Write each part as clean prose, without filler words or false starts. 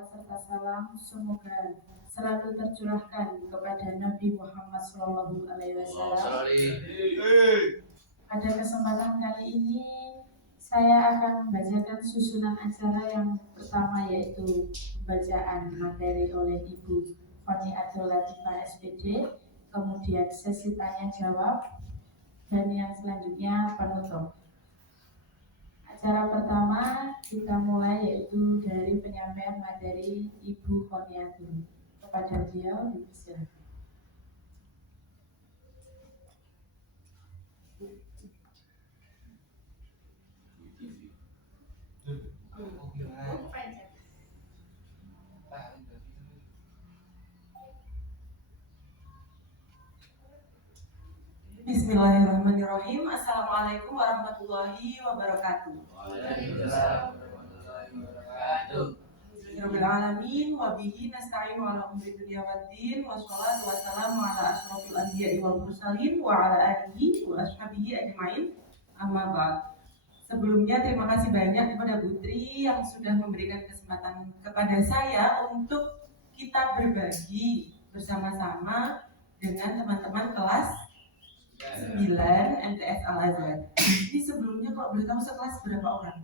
salawat serta salam semoga selalu tercurahkan kepada Nabi Muhammad SAW. Pada kesempatan kali ini saya akan membacakan susunan acara yang pertama, yaitu pembacaan materi oleh Ibu Khoniatul Latifah SPD, kemudian sesi tanya jawab, dan yang selanjutnya penutup. Acara pertama kita mulai yaitu dari penyampaian materi Ibu Khoniatul. Kepada beliau dipersilakan. Bismillahirrahmanirrahim. Assalamualaikum warahmatullahi wabarakatuh. Waalaikumsalam warahmatullahi wabarakatuh. Rabbil alamin wa bihi nasta'inu ala umuri dunya waddin wassalatu wassalamu ala asyrofil anbiya'i wal mursalin wa ala alihi wa ashabihi ajmain. Amma ba'd. Sebelumnya terima kasih banyak kepada Putri yang sudah memberikan kesempatan kepada saya untuk kita berbagi bersama-sama dengan teman-teman kelas 9 MTS Al-Azhar. Ini sebelumnya kalau boleh tahu sekelas berapa orang?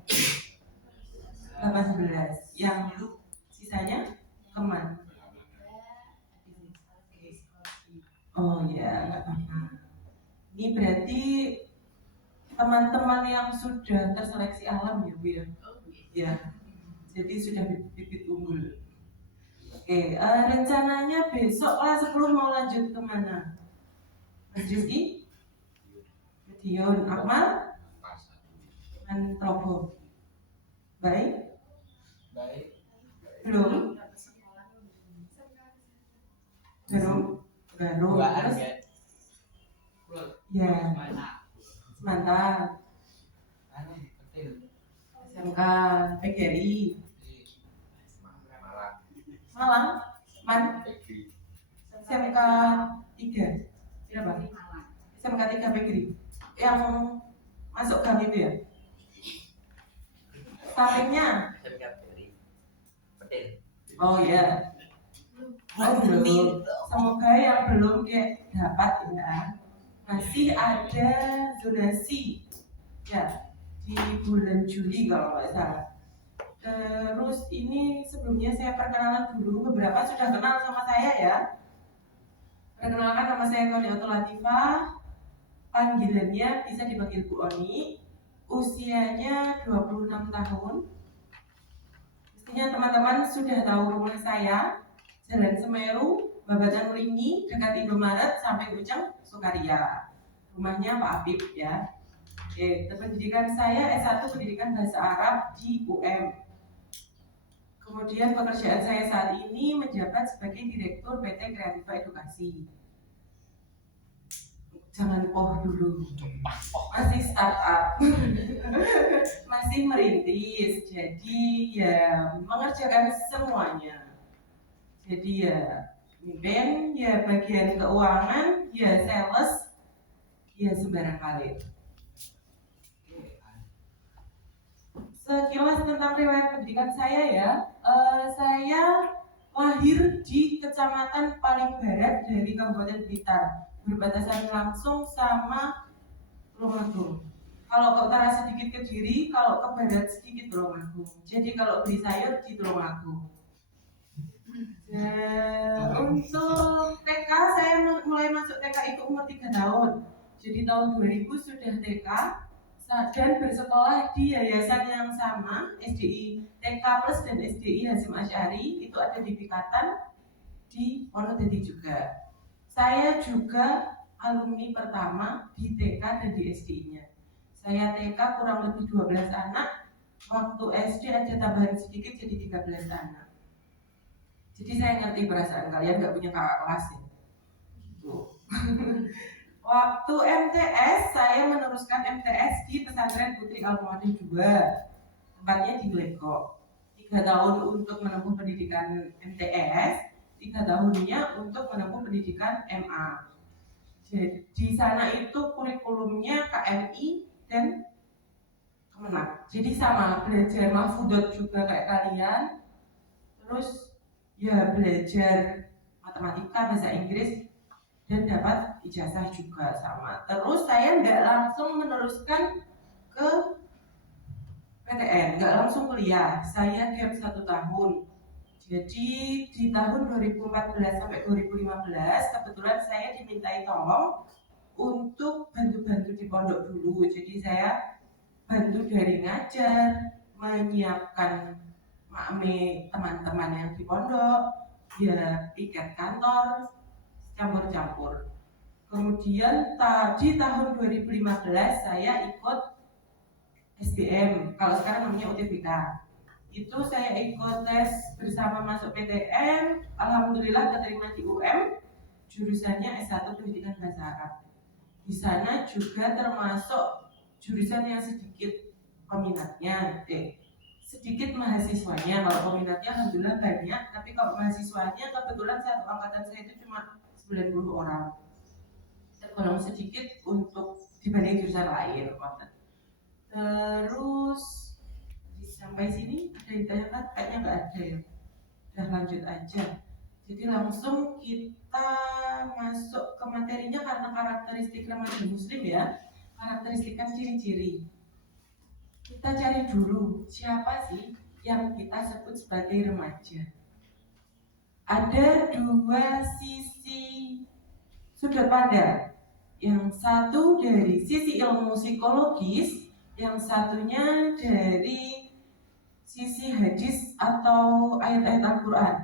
18. Yang sisanya kemana? Oh ya, nggak apa-apa. Ini berarti teman-teman yang sudah terseleksi alam ya Bu ya? Ya, jadi sudah bibit unggul. Oke, rencananya besok kelas 10 mau lanjut kemana? Mas Rizky? Dion, Akmal, dan Trobo. Baik? Belum? Baru. Terus? Ya. Mantap. SMK PGRI. Malang? SMK 3. Berapa? SMK 3 PGRI. Yang masuk gang itu ya? Sampingnya? Oh ya. Belum. Semoga yang belum dapat ya. Masih ada zonasi ya di bulan Juli kalau nggak salah. Terus ini sebelumnya saya perkenalan dulu, beberapa sudah kenal sama saya ya. Perkenalkan, nama saya Khoniatul Latifah. Panggilannya bisa dipanggil Bu Oni. Usianya 26 tahun. Mestinya teman-teman sudah tahu rumah saya. Jalan Semeru, Babatan Melingi, dekat Indomaret sampai Uceng, Sukaria. Rumahnya Pak Habib ya. Pendidikan saya S1 Pendidikan Bahasa Arab di UM. Kemudian pekerjaan saya saat ini menjabat sebagai Direktur PT Kreativa Edukasi. Jangan dulu, masih startup, masih merintis, jadi ya mengerjakan semuanya. Jadi ya band, ya bagian keuangan, ya sales, ya sembarang kali. Sekilas tentang riwayat pendidikan saya ya, saya lahir di kecamatan paling barat dari Kabupaten Blitar, berbatasan langsung sama Tulungagung. Kalau ke utara sedikit ke Kediri, kalau ke barat sedikit Tulungagung. Jadi kalau beli sayur di Tulungagung. Untuk TK saya mulai masuk TK itu umur 3 tahun. Jadi tahun 2000 sudah TK dan bersekolah di yayasan yang sama, SDI TK Plus dan SDI Hasyim Asy'ari, itu ada di Pikatan di Wonodadi juga. Saya juga alumni pertama di TK dan di SDI-nya. Saya TK kurang lebih 12 anak, waktu SD ada tambahan sedikit jadi 13 anak. Jadi saya ngerti perasaan kalian gak punya kakak kelas ya. Waktu MTS saya meneruskan MTS di Pesantren Putri Al-Mu'adin 2, tempatnya di Glegok. 3 tahun untuk menempuh pendidikan MTS, 3 tahunnya untuk menempuh pendidikan MA. Jadi di sana itu kurikulumnya KMI dan Kemenak. Jadi sama, belajar mahfudot juga kayak kalian. Terus ya belajar matematika, bahasa Inggris, dan dapat ijazah juga sama. Terus saya nggak langsung meneruskan ke PTN, nggak langsung kuliah. Saya gap 1 tahun. Jadi di tahun 2014 sampai 2015 kebetulan saya dimintai tolong untuk bantu-bantu di pondok dulu. Jadi saya bantu dari ngajar, menyiapkan makme teman-teman yang di pondok, ya piket kantor, campur-campur. Kemudian di tahun 2015 saya ikut SBM, kalau sekarang namanya UTBK. Itu saya ikut tes bersama masuk PTN, alhamdulillah keterima di UM, jurusannya S1 Pendidikan Bahasa Arab. Di sana juga termasuk jurusan yang sedikit peminatnya, sedikit mahasiswanya. Kalau peminatnya alhamdulillah banyak, tapi kalau mahasiswanya kebetulan satu angkatan saya itu cuma 90 orang, tergolong sedikit untuk dibanding jurusan lain. Terus sampai sini ada yang ditanyakan? Kayaknya nggak ada ya. Udah lanjut aja. Jadi langsung kita masuk ke materinya karena karakteristik remaja muslim ya. Karakteristik kan ciri-ciri. Kita cari dulu siapa sih yang kita sebut sebagai remaja. Ada 2 sisi sudut pandang. Yang satu dari sisi ilmu psikologis, yang satunya dari sisi hadis atau ayat-ayat Al-Quran.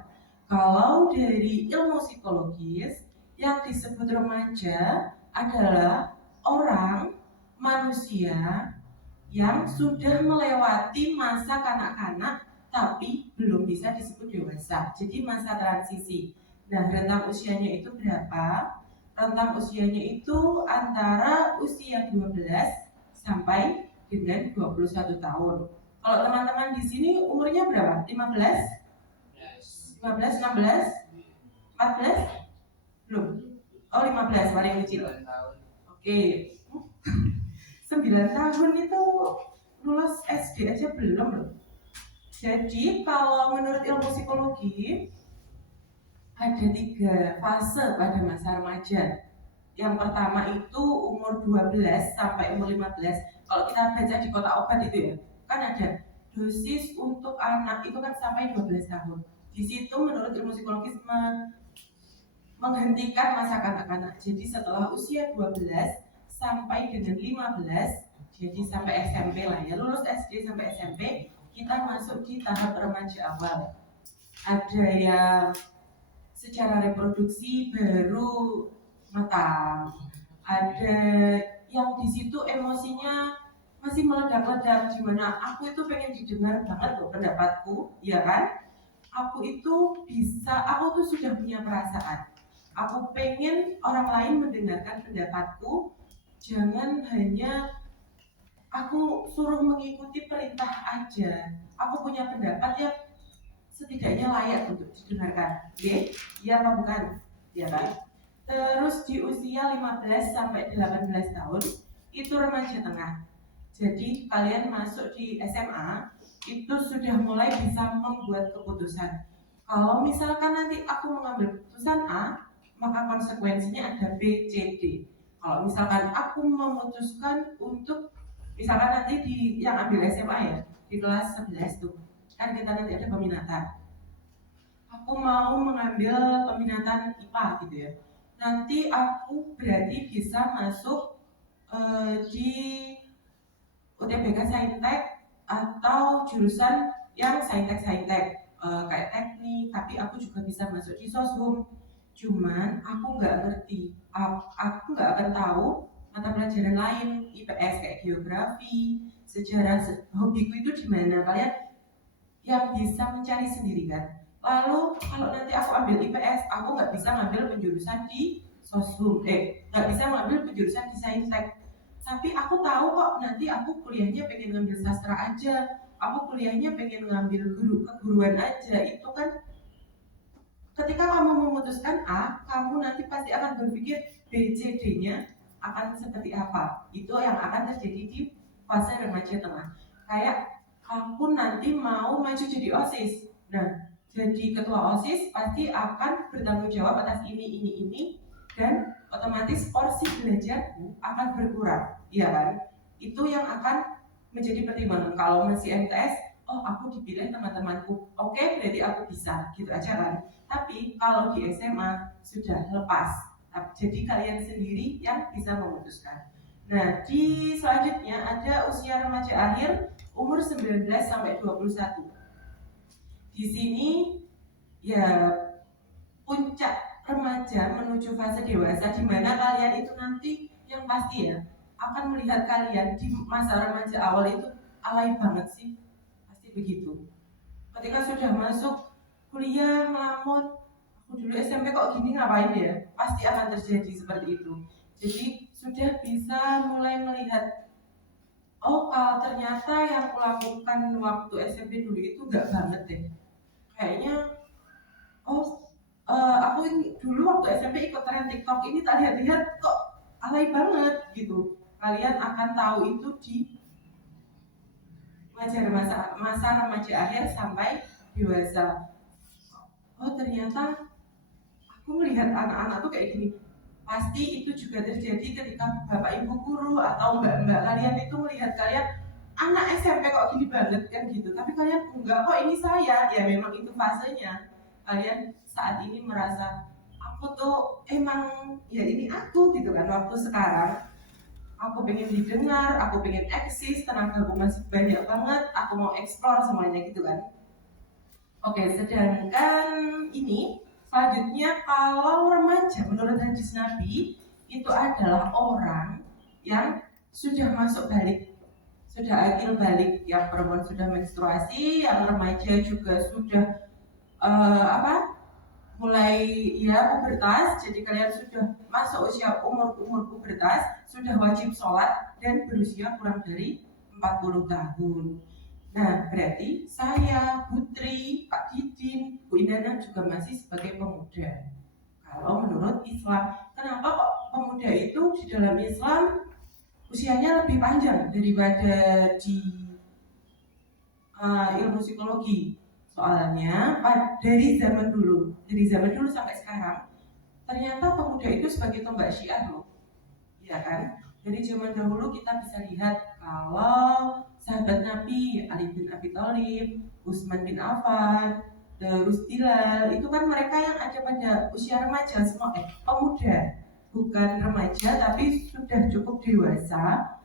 Kalau dari ilmu psikologis, yang disebut remaja adalah orang, manusia yang sudah melewati masa kanak-kanak tapi belum bisa disebut dewasa. Jadi masa transisi. Nah, rentang usianya itu berapa? Rentang usianya itu antara usia 12 sampai dengan 21 tahun. Kalau teman-teman di sini umurnya berapa? 15? 15, 16? 14? Belum? Oh 15, paling kecil. Oke. 9 tahun itu lulus SD aja belum loh. Jadi kalau menurut ilmu psikologi ada 3 fase pada masa remaja. Yang pertama itu umur 12 sampai umur 15. Kalau kita baca di kotak obat itu ya, kan ada dosis untuk anak itu kan sampai 12 tahun. Di situ menurut ilmu psikologis menghentikan masa kanak-kanak. Jadi setelah usia 12 sampai dengan 15, jadi sampai SMP lah ya, lulus SD sampai SMP, kita masuk di tahap remaja awal. Ada yang secara reproduksi baru matang, ada yang di situ emosinya masih meledak-ledak, dimana aku itu pengen didengar banget loh pendapatku, ya kan? Aku itu bisa, aku tuh sudah punya perasaan. Aku pengen orang lain mendengarkan pendapatku, jangan hanya aku suruh mengikuti perintah aja. Aku punya pendapat yang setidaknya layak untuk didengarkan. Oke? Iya apa bukan? Ya kan? Terus di usia 15 sampai 18 tahun itu remaja tengah. Jadi kalian masuk di SMA itu sudah mulai bisa membuat keputusan. Kalau misalkan nanti aku mengambil keputusan A, maka konsekuensinya ada B, C, D. Kalau misalkan aku memutuskan untuk misalkan nanti di yang ambil SMA ya, di kelas 11 tuh kan kita nanti ada peminatan. Aku mau mengambil peminatan IPA gitu ya. Nanti aku berarti bisa masuk di UTBK Saintek atau jurusan yang Saintek kayak teknik, tapi aku juga bisa masuk di Soshum. Cuman aku nggak ngerti, aku nggak akan tahu mata pelajaran lain IPS kayak geografi, sejarah, hobiku itu di mana. Kalian yang bisa mencari sendiri kan. Lalu kalau nanti aku ambil IPS, aku nggak bisa ngambil penjurusan di Soshum, nggak bisa ngambil penjurusan di Saintek. Tapi aku tahu kok nanti aku kuliahnya pengen ngambil sastra aja, aku kuliahnya pengen ngambil keguruan aja. Itu kan ketika kamu memutuskan A, kamu nanti pasti akan berpikir B, C, D-nya akan seperti apa. Itu yang akan terjadi di fase remaja tengah. Kayak aku nanti mau maju jadi OSIS. Nah, jadi ketua OSIS pasti akan bertanggung jawab atas ini, dan otomatis porsi belajarku akan berkurang, iya kan? Itu yang akan menjadi pertimbangan. Kalau masih MTS, oh aku dipilih teman-temanku, oke berarti aku bisa, gitu aja kan? Tapi kalau di SMA sudah lepas, jadi kalian sendiri yang bisa memutuskan. Nah, di selanjutnya ada usia remaja akhir umur 19 sampai 21. Di sini ya puncak remaja menuju fase dewasa, di mana kalian itu nanti yang pasti ya akan melihat kalian di masa remaja awal itu alay banget sih, pasti begitu. Ketika sudah masuk kuliah melamun, aku dulu SMP kok gini ngapain ya, pasti akan terjadi seperti itu. Jadi sudah bisa mulai melihat, oh kalau ternyata yang kulakukan waktu SMP dulu itu gak banget deh. Kayaknya, aku ini dulu waktu SMP ikut tren TikTok ini, tak lihat-lihat kok alay banget gitu. Kalian akan tahu itu di masa remaja akhir sampai dewasa. Oh ternyata aku melihat anak-anak tuh kayak gini. Pasti itu juga terjadi ketika bapak ibu guru atau mbak-mbak kalian itu melihat kalian anak SMP kok gini banget kan gitu. Tapi kalian enggak kok, ini saya. Ya memang itu fasenya. Kalian saat ini merasa aku tuh emang ya ini aku gitu kan. Waktu sekarang aku pengen didengar, aku pengen eksis, tenagaku masih banyak banget, aku mau explore semuanya gitu kan. Oke, sedangkan ini selanjutnya kalau remaja menurut hadis Nabi itu adalah orang yang sudah masuk balik, sudah akil balik, yang perempuan sudah menstruasi, yang remaja juga sudah mulai ya pubertas. Jadi kalian sudah masuk usia umur pubertas, sudah wajib sholat dan berusia kurang dari 40 tahun. Nah berarti saya, Putri, Pak Didin, Bu Indana juga masih sebagai pemuda. Kalau menurut Islam, kenapa kok pemuda itu di dalam Islam usianya lebih panjang daripada di ilmu psikologi? Soalnya dari zaman dulu sampai sekarang, ternyata pemuda itu sebagai tombak syiar loh, ya kan? Dari zaman dahulu kita bisa lihat kalau sahabat Nabi Ali bin Abi Thalib, Utsman bin Affan, terus Bilal, itu kan mereka yang ada pada usia remaja semua, pemuda, bukan remaja tapi sudah cukup dewasa,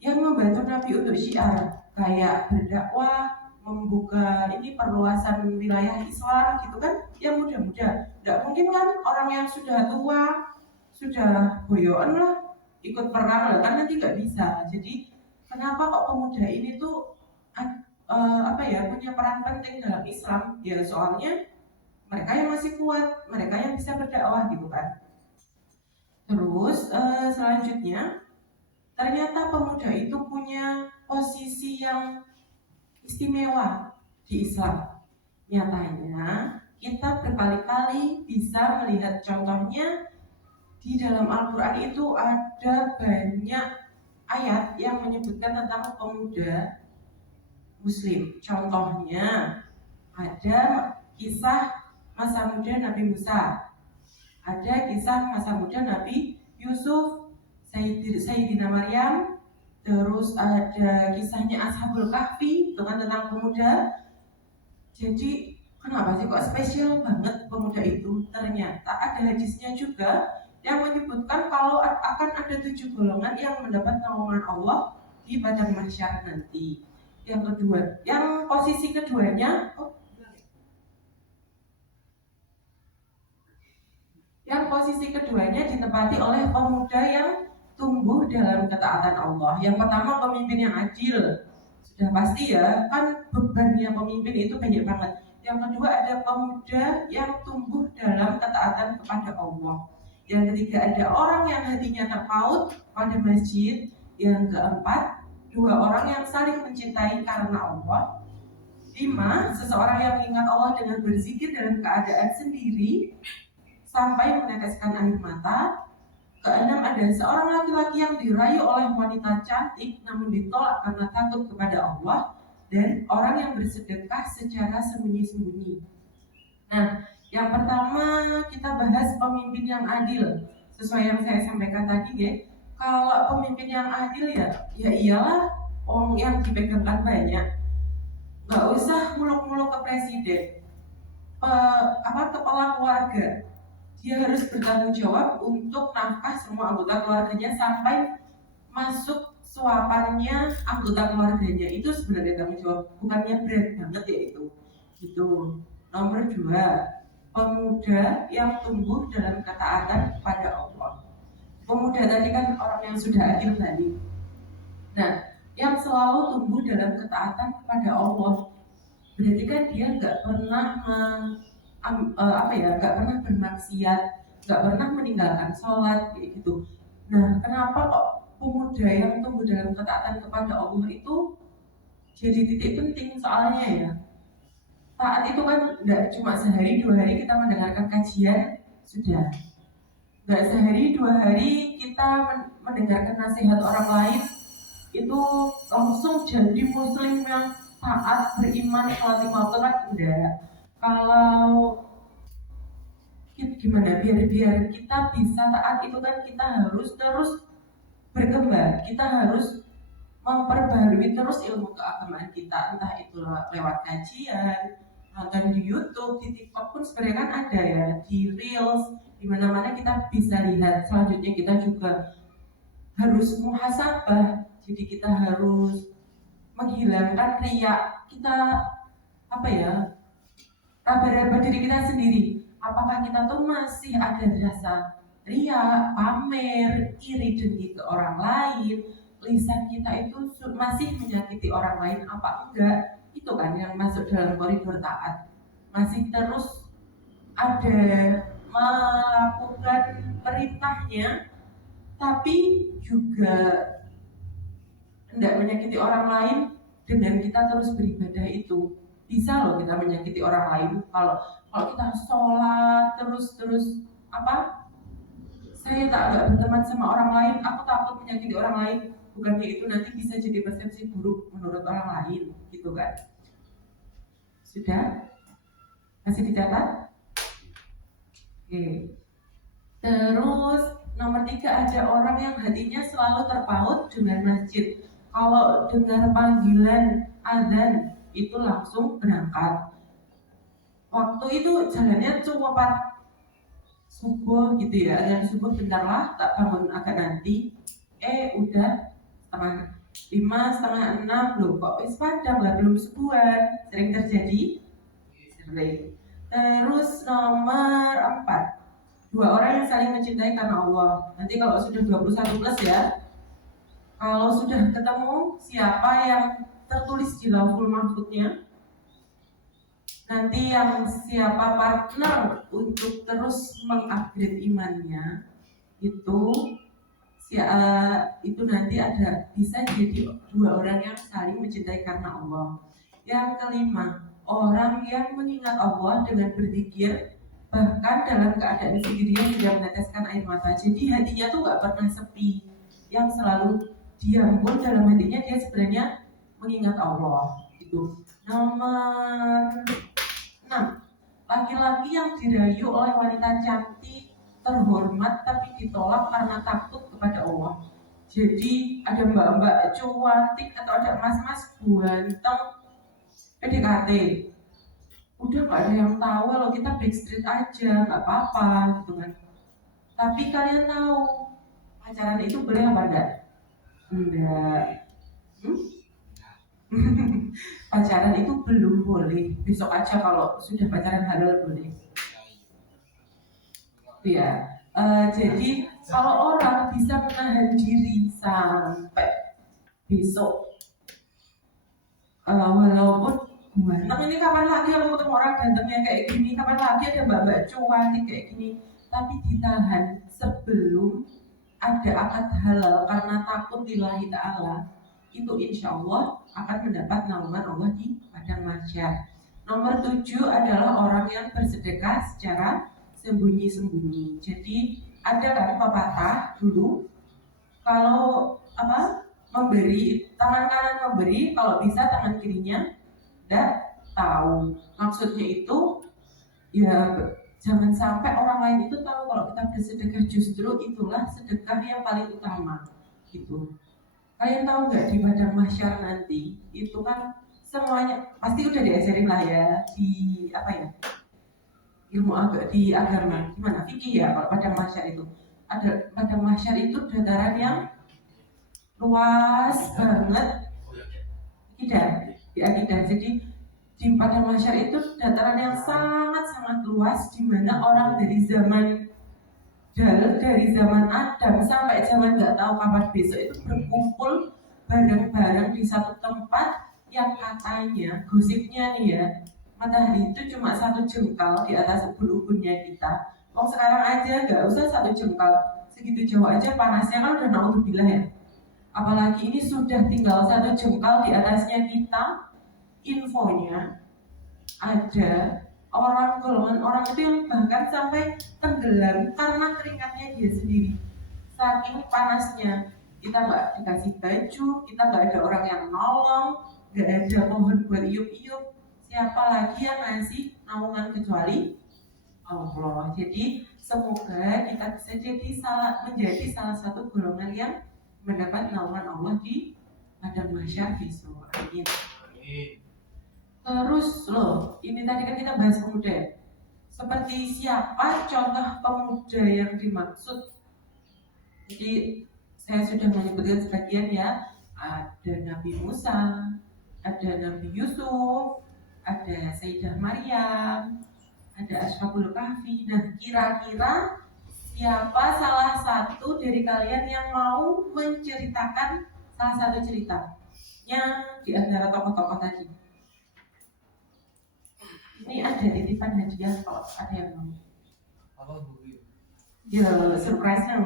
yang membantu Nabi untuk syiar, kayak berdakwah, membuka ini perluasan wilayah Islam gitu kan, yang muda-muda. Tidak mungkin kan orang yang sudah tua, sudah boyoan lah ikut perang lah kan, nanti nggak bisa. Jadi kenapa kok pemuda ini tuh punya peran penting dalam Islam? Ya soalnya mereka yang masih kuat, mereka yang bisa berdakwah gitu kan. Terus selanjutnya ternyata pemuda itu punya posisi yang istimewa di Islam. Nyatanya kita berkali-kali bisa melihat contohnya di dalam Al-Quran. Itu ada banyak ayat yang menyebutkan tentang pemuda Muslim. Contohnya ada kisah masa muda Nabi Musa, ada kisah masa muda Nabi Yusuf, Sayyidina Maryam, terus ada kisahnya Ashabul Kahfi, itu kan tentang pemuda. Jadi kenapa sih kok spesial banget pemuda itu? Ternyata ada hadisnya juga yang menyebutkan kalau akan ada 7 golongan yang mendapat naungan Allah di padang mahsyar nanti. Yang kedua, yang posisi keduanya, ditempati oleh pemuda yang tumbuh dalam ketaatan Allah. Yang pertama, pemimpin yang adil. Sudah pasti ya, kan bebannya pemimpin itu banyak banget. Yang kedua, ada pemuda yang tumbuh dalam ketaatan kepada Allah. Yang ketiga, ada orang yang hatinya terpaut pada masjid. Yang keempat, 2 orang yang saling mencintai karena Allah. 5, seseorang yang ingat Allah dengan berzikir dalam keadaan sendiri sampai meneteskan air mata. Keenam, ada seorang laki-laki yang dirayu oleh wanita cantik namun ditolak karena takut kepada Allah. Dan orang yang bersedekah secara sembunyi-sembunyi. Nah, yang pertama kita bahas pemimpin yang adil. Sesuai yang saya sampaikan tadi ya, kalau pemimpin yang adil ya iyalah orang yang dipegangkan banyak. Nggak usah muluk-muluk ke presiden, kepala keluarga. Dia harus bertanggung jawab untuk nafkah semua anggota keluarganya sampai masuk suapannya anggota keluarganya. Itu sebenarnya tanggung jawab, bukannya berat banget ya itu. Gitu. Nomor 2, pemuda yang tumbuh dalam ketaatan kepada Allah. Pemuda tadi kan orang yang sudah akil balik. Nah, yang selalu tumbuh dalam ketaatan kepada Allah, berarti kan dia nggak pernah nggak pernah bermaksiat, nggak pernah meninggalkan sholat kayak gitu. Nah, kenapa kok pemuda yang tumbuh dalam ketaatan kepada Allah itu jadi titik penting? Soalnya ya, taat itu kan nggak cuma sehari 2 hari kita mendengarkan kajian sudah, nggak sehari 2 hari kita mendengarkan nasihat orang lain itu langsung jadi muslim yang taat, beriman, sholat 5 waktu kan enggak. Kalau gimana biar kita bisa taat itu kan kita harus terus berkembang, kita harus memperbarui terus ilmu keagamaan kita, entah itu lewat kajian, nonton di YouTube, di TikTok pun sebenarnya kan ada ya, di Reels, di mana-mana kita bisa lihat. Selanjutnya kita juga harus muhasabah, jadi kita harus menghilangkan riya, kita raba-raba diri kita sendiri. Apakah kita tuh masih ada rasa riya, pamer, iri dengki ke orang lain, lisan kita itu masih menyakiti orang lain apa enggak? Itu kan yang masuk dalam koridor taat. Masih terus ada melakukan perintahnya, tapi juga tidak menyakiti orang lain dengan kita terus beribadah itu. Bisa loh kita menyakiti orang lain kalau kita sholat terus saya nggak berteman sama orang lain, aku takut menyakiti orang lain. Bukannya itu nanti bisa jadi persepsi buruk menurut orang lain, gitu kan? Sudah? Masih dicatat? Oke. Terus nomor 3, ada orang yang hatinya selalu terpaut dengan masjid. Kalau dengar panggilan azan itu langsung berangkat. Waktu itu jalannya cepat subuh gitu ya, azan subuh bentar lah, tak bangun agak nanti. Udah setengah 5, setengah 6 loh, kok wis padang lah, belum subuhan. Sering terjadi? Sering. Terus nomor 4, 2 orang yang saling mencintai karena Allah. Nanti kalau sudah 21 plus ya, kalau sudah ketemu siapa yang tertulis di Lauhul Mahfudnya, nanti yang siapa partner untuk terus mengupgrade imannya itu nanti ada bisa jadi 2 orang yang saling mencintai karena Allah. Yang kelima, orang yang mengingat Allah dengan berzikir, bahkan dalam keadaan sendirian juga meneteskan air mata. Jadi hatinya tuh gak pernah sepi, yang selalu diam pun dalam hatinya dia sebenarnya mengingat Allah. Itu nomor 6, laki-laki yang dirayu oleh wanita cantik, terhormat, tapi ditolak karena takut kepada Allah. Jadi ada mbak-mbak cantik atau ada mas-mas ganteng PDKT, udah gak ada yang tahu, kalau kita backstreet aja gak apa-apa gitu kan. Tapi kalian tahu pacaran itu boleh apa enggak? Enggak. Pacaran itu belum boleh. Besok aja kalau sudah pacaran halal boleh. Ya, jadi kalau orang bisa menahan diri sampai besok, walaupun ganteng, ini kapan lagi aku ketemu orang gantengnya kayak gini, kapan lagi ada mbak-mbak cantik kayak gini, tapi ditahan sebelum ada akad halal karena takut lillahi ta'ala, itu insya Allah akan mendapat naungan Allah di padang mahsyar. Nomor 7 adalah orang yang bersedekah secara sembunyi-sembunyi. Jadi ada kan pepatah dulu, kalau memberi, tangan kanan memberi, kalau bisa tangan kirinya tidak tahu. Maksudnya itu ya jangan sampai orang lain itu tahu kalau kita bersedekah, justru itulah sedekah yang paling utama gitu. Kalian tahu nggak di padang mahsyar nanti itu kan semuanya pasti udah diajarin lah ya di apa ya, ilmu di agama gimana fikih ya, kalau padang mahsyar itu ada, padang mahsyar itu dataran yang luas banget, tidak di akidah. Jadi di padang mahsyar itu dataran yang sangat luas, di mana orang dari zaman Adam sampai zaman nggak tahu kapan besok itu berkumpul bareng-bareng di satu tempat yang katanya gosipnya nih ya, matahari itu cuma 1 jengkal di atas ubun-ubunnya kita. Sekarang aja nggak usah 1 jengkal, segitu jauh aja panasnya kan udah naudzubillah ya. Apalagi ini sudah tinggal 1 jengkal di atasnya kita. Infonya ada golongan orang itu yang bahkan sampai tenggelam karena keringatnya dia sendiri, saking panasnya. Kita nggak dikasih baju, kita nggak ada orang yang nolong, nggak ada pohon buat iup-iup, siapa lagi yang ngasih naungan kecuali Allah. Jadi semoga kita bisa menjadi salah satu golongan yang mendapat naungan Allah di padang mahsyar besok. Amin. Terus loh, ini tadi kan kita bahas pemuda ya. Seperti siapa contoh pemuda yang dimaksud? Jadi saya sudah menyebutkan sebagian ya. Ada Nabi Musa, ada Nabi Yusuf, ada Sayyidah Maryam, ada Ashabul Kahfi. Nah, kira-kira siapa salah satu dari kalian yang mau menceritakan salah satu ceritanya di antara tokoh-tokoh tadi? Ini ada titipan hadiah kalau ada yang mau. Apa Bu? Ya, surprise-nya.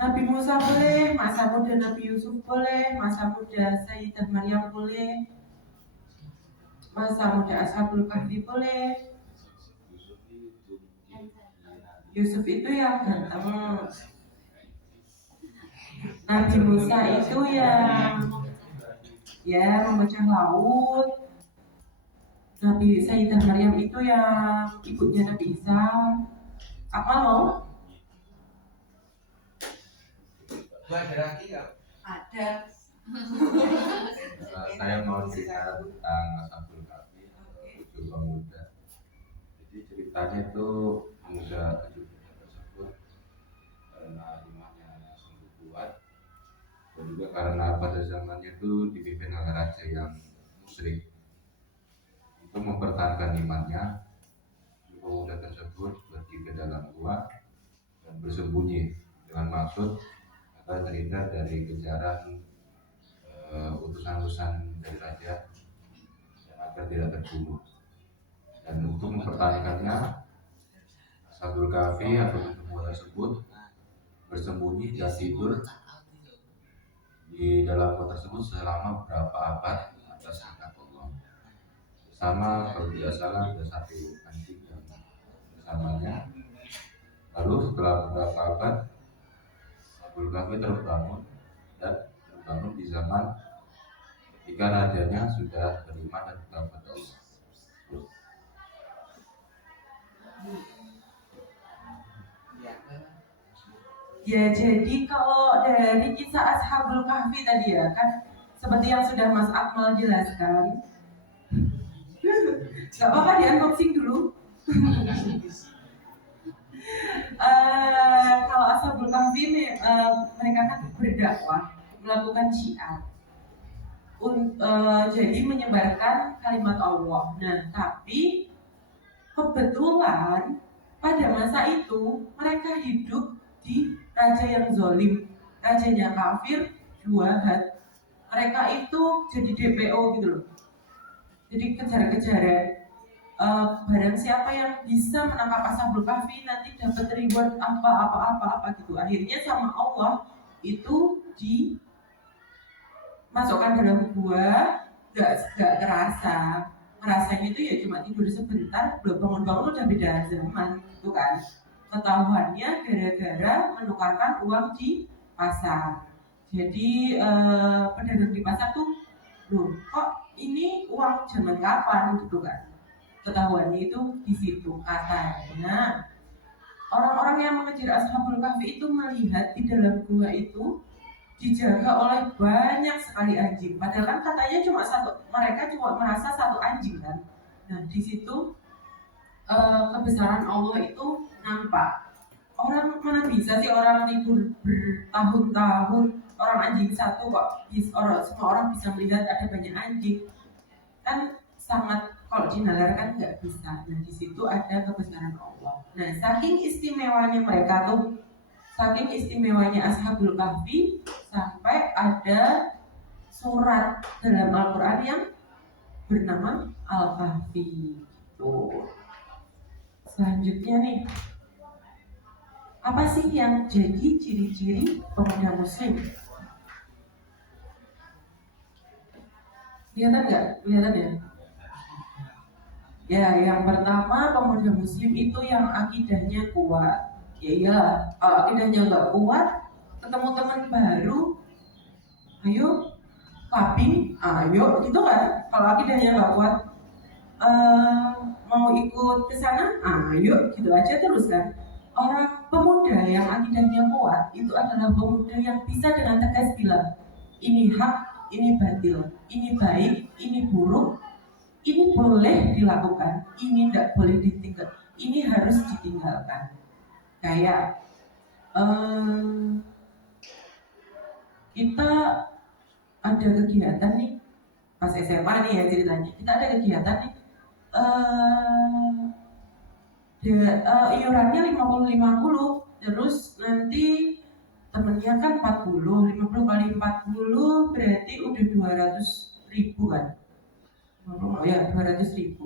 Nabi Musa boleh, masa muda Nabi Yusuf boleh, masa muda Sayyidah Maryam boleh, masa muda Ashabul Kahfi boleh. Yusuf itu yang ganteng, Nabi Musa itu yang memecah laut, Nabi Sayyidah Maryam itu yang ibunya Nabi Isa. Apa mau? Ada lagi nggak? Ada. Saya mau cerita tentang Ashabul Kahfi, juga muda. Jadi ceritanya itu pemuda 7 tersebut karena imannya sungguh kuat, dan juga karena pada zamannya itu dipimpin oleh raja yang musyrik. Itu mempertahankan imannya, pemuda tersebut pergi ke dalam gua dan bersembunyi dengan maksud agar terhindar dari kejaran utusan-utusan dari raja dan agar tidak terbunuh. Dan untuk mempertahankannya, Ashabul Kahfi atau pemuda tersebut bersembunyi dan tidur di dalam gua tersebut selama beberapa abad atas kata Allah. Bersama kalau tidak salah ada 1 anjing yang bersamanya. Lalu setelah beberapa abad, Ashabul Kahfi terbangun di zaman ketika rajanya sudah beriman dan bertobat Allah. Ya, jadi kalau dari kisah Ashabul Kahfi tadi ya kan, seperti yang sudah Mas Akmal jelaskan. Gak apa-apa di unboxing dulu. Kalau Ashabul Kahfi mereka kan berdakwah, melakukan syiar, jadi menyebarkan kalimat Allah. Nah, tapi kebetulan pada masa itu mereka hidup di raja yang zalim, rajanya kafir, juahat. Mereka itu jadi DPO gitu loh. Jadi kejar-kejaran. Barang siapa yang bisa menangkap Ashabul Kahfi nanti dapat reward apa gitu. Akhirnya sama Allah itu dimasukkan dalam gua, gak kerasa. Ngerasanya itu ya cuma tidur sebentar, belum bangun-bangun udah beda zaman gitu kan. Ketahuannya gara-gara menukarkan uang di pasar. Jadi pedagang di pasar tuh, loh kok ini uang zaman kapan gitu kan. Ketahuannya itu di situ katanya orang-orang yang mengejar Ashabul Kahfi itu melihat di dalam gua itu dijaga oleh banyak sekali anjing. Padahal kan katanya cuma satu, mereka cuma merasa satu anjing kan. Nah di situ kebesaran Allah itu nampak. Orang mana bisa sih orang libur bertahun-tahun, orang anjing satu kok semua orang bisa melihat ada banyak anjing. Kan sangat, kalau dinalar kan nggak bisa. Nah di situ ada kebesaran Allah. Nah saking istimewanya mereka tuh, saking istimewanya Ashabul Kahfi, sampai ada surat dalam Al-Quran yang bernama Al-Kahfi. Tuh. Selanjutnya nih, apa sih yang jadi ciri-ciri pemuda muslim? Kelihatan nggak? Kelihatan ya? Ya, yang pertama pemuda muslim itu yang akidahnya kuat. Ya iyalah, kalau akidahnya nggak kuat, ketemu teman baru, ayo kaping, ayo gitu kan. Kalau akidahnya nggak kuat, mau ikut ke sana, ayo gitu aja terus kan. Orang pemuda yang akidahnya kuat itu adalah pemuda yang bisa dengan tegas bilang, ini hak, ini batil, ini baik, ini buruk, ini boleh dilakukan, ini tidak boleh ditinggal, ini harus ditinggalkan. Kayak kita ada kegiatan nih pas SMA nih ya ceritanya, kita ada kegiatan nih iurannya 50-50, terus nanti temennya kan 40, 50 kali 40 berarti udah 200.000 kan. Oh ya 200.000.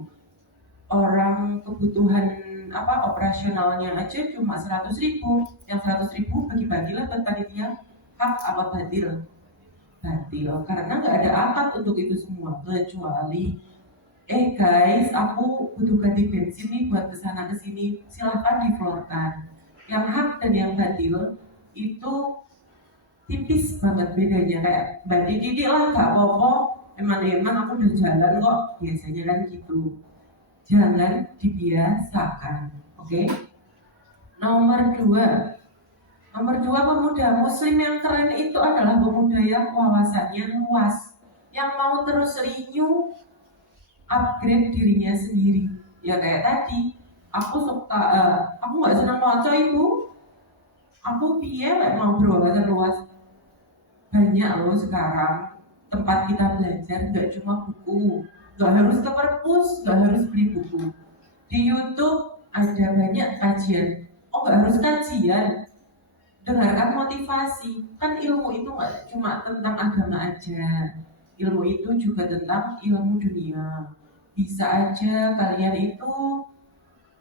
Orang kebutuhan operasionalnya aja cuma 100.000. Yang 100.000 bagi-bagilah buat panitia. Hak apa batil? Batil, karena nggak ada akad untuk itu semua, kecuali guys, aku butuh ganti bensin nih buat kesana kesini, silahkan diflorkan. Yang hak dan yang batil itu tipis banget bedanya, kayak bagi Didi lah gak apa-apa, emang aku udah jalan kok, biasanya kan gitu. Jangan dibiasakan, oke? Nomor dua, pemuda muslim yang keren itu adalah pemuda yang wawasannya luas, yang mau terus renew, upgrade dirinya sendiri. Ya kayak tadi, aku suka, aku nggak senang maca ibu, aku piye lek mau berwawasan luas. Banyak loh sekarang tempat kita belajar, nggak cuma buku, nggak harus ke perpus, nggak harus beli buku. Di YouTube ada banyak kajian. Oh nggak harus kajian, dengarkan motivasi. Kan ilmu itu nggak cuma tentang agama aja, ilmu itu juga tentang ilmu dunia. Bisa aja kalian itu,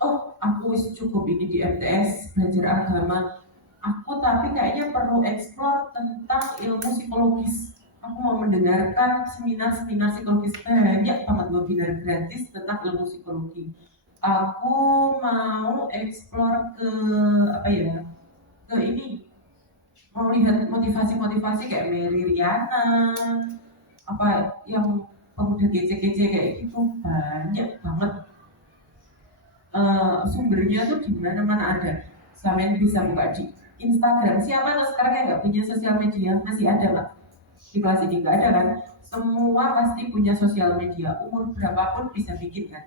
oh aku cukup ini di MTS belajar agama, aku tapi kayaknya perlu explore tentang ilmu psikologis. Aku mau mendengarkan seminar-seminar psikologis, banyak banget webinar gratis tentang ilmu psikologi. Aku mau explore ke ke ini, mau lihat motivasi-motivasi kayak Mary Riana, yang pemuda kece-kece kayak gitu, banyak banget. Sumbernya tuh di mana-mana ada. Sampai bisa buka di Instagram. Siapa tuh sekarang yang nggak punya sosial media? Masih ada nggak? Di kelas ini nggak ada kan? Semua pasti punya sosial media. Umur berapapun bisa bikin kan?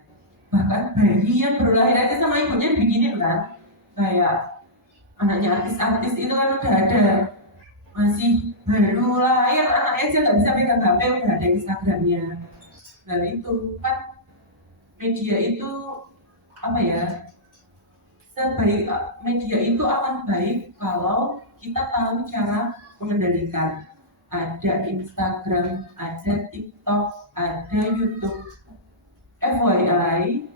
Bahkan bayi yang baru lahir aja sama ibunya bikinin kan? Kayak anaknya artis-artis itu kan udah ada. Masih baru lahir anaknya aja nggak bisa pegang HP, udah ada Instagramnya. Nah itu kan media itu sebaik media itu akan baik kalau kita tahu cara mengendalikan. Ada Instagram, ada TikTok, ada YouTube. FYI,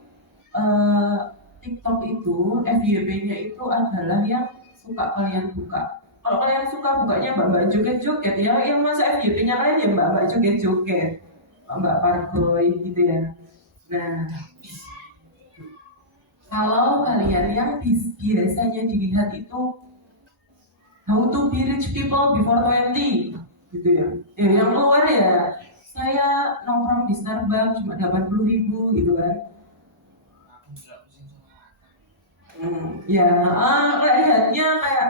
TikTok itu FYP-nya itu adalah yang suka kalian buka. Kalau kalian suka bukanya mbak-mbak joget-joget ya, yang masa FYP-nya kalian ya mbak-mbak joget-joget, mbak Parboy gitu ya. Nah, kalau kalian yang biasanya dilihat itu how to be rich people before 20 gitu ya, yang keluar ya saya nongkrong di Starbucks cuma 80.000 gitu kan. Kayaknya kayak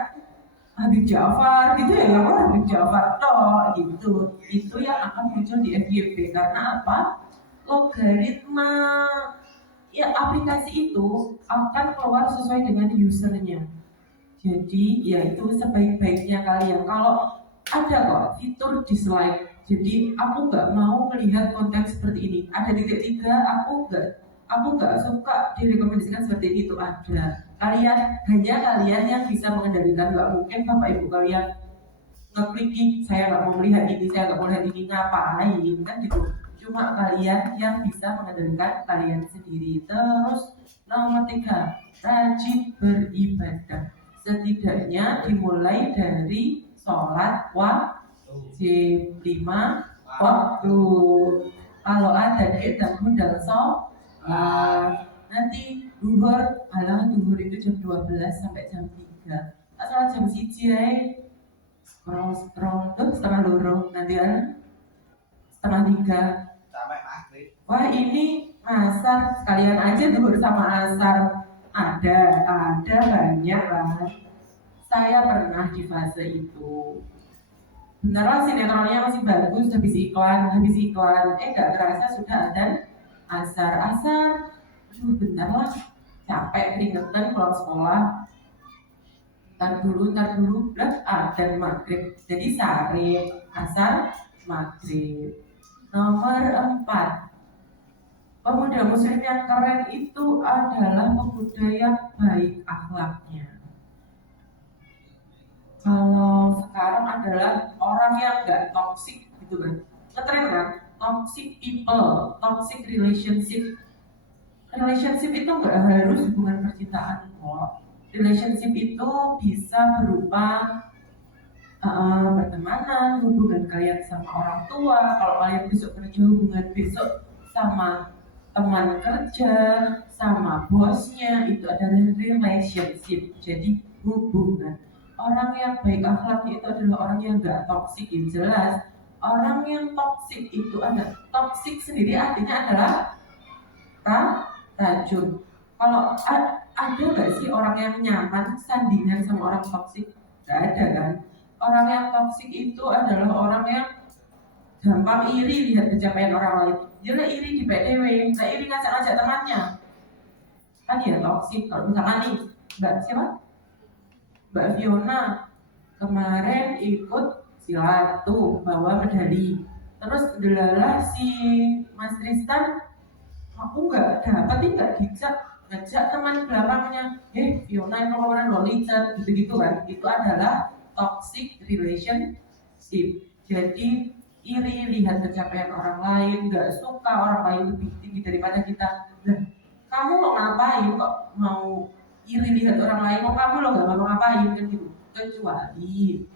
Habib Ja'far gitu ya, nggak Habib Ja'far toh gitu. Itu yang akan muncul di FYP karena apa? Logaritma ya aplikasi itu akan keluar sesuai dengan usernya. Jadi ya itu sebaik-baiknya kalian. Kalau ada kok fitur dislike. Jadi aku nggak mau melihat konten seperti ini. Ada titik 3, aku nggak suka direkomendasikan seperti itu ada. Hanya kalian yang bisa mengendalikan. Nggak mungkin bapak ibu kalian ngeklik saya nggak mau melihat ini, saya nggak mau lihat ini, ngapain kan gitu. Cuma kalian yang bisa mengendalikan kalian sendiri. Terus nomor 3, rajin beribadah. Setidaknya dimulai dari sholat wajib 5 waktu. Kalau ada dan modal sholat, nanti duhur itu jam 12 sampai jam 3. Sholat jam 1 scroll tuh setengah loro, nanti setengah 3 sampai maghrib. Wah ini asar, sekalian aja duhur sama asar. Ada banyak lah. Saya pernah di fase itu. Beneran sinetronnya masih bagus, habis iklan. Gak terasa sudah ada asar. Bentar lah, capek keringetan pulang sekolah. Ntar dulu, ada maghrib. Jadi sare, asar, maghrib. Nomor 4, pemuda muslim yang keren itu adalah pemuda yang baik akhlaknya. Kalau sekarang adalah orang yang gak toxic gitu kan. Ngetren kan? Toxic people, toxic relationship. Relationship itu gak harus hubungan percintaan kok. Relationship itu bisa berupa pertemanan, hubungan kalian sama orang tua. Kalau kalian besok kerja, hubungan besok sama teman kerja, sama bosnya, itu adalah relationship. Jadi hubungan. Orang yang baik akhlaknya itu adalah orang yang gak toksik, yang jelas. Orang yang toksik itu ada. Toksik sendiri artinya adalah racun. Kalau ada gak sih orang yang nyaman sandingan sama orang toksik? Gak ada kan? Orang yang toksik itu adalah orang yang gampang iri lihat pencapaian orang lain. Dia iri di PDW, nggak iri ngajak temannya. Kan ya toksik. Kalau misalkan nih, Mbak Fiona kemarin ikut silat tuh, bawa medali. Terus delalah si Mas Tristan, aku nggak ngajak teman belakangnya. Fiona yang kemarin lolicat, gitu-gitu kan. Itu adalah toxic relationship. Jadi iri lihat pencapaian orang lain, nggak suka orang lain lebih tinggi daripada kita. Kamu mau ngapain kok mau iri lihat orang lain? Kamu lo nggak mau ngapain kan gitu. Kecuali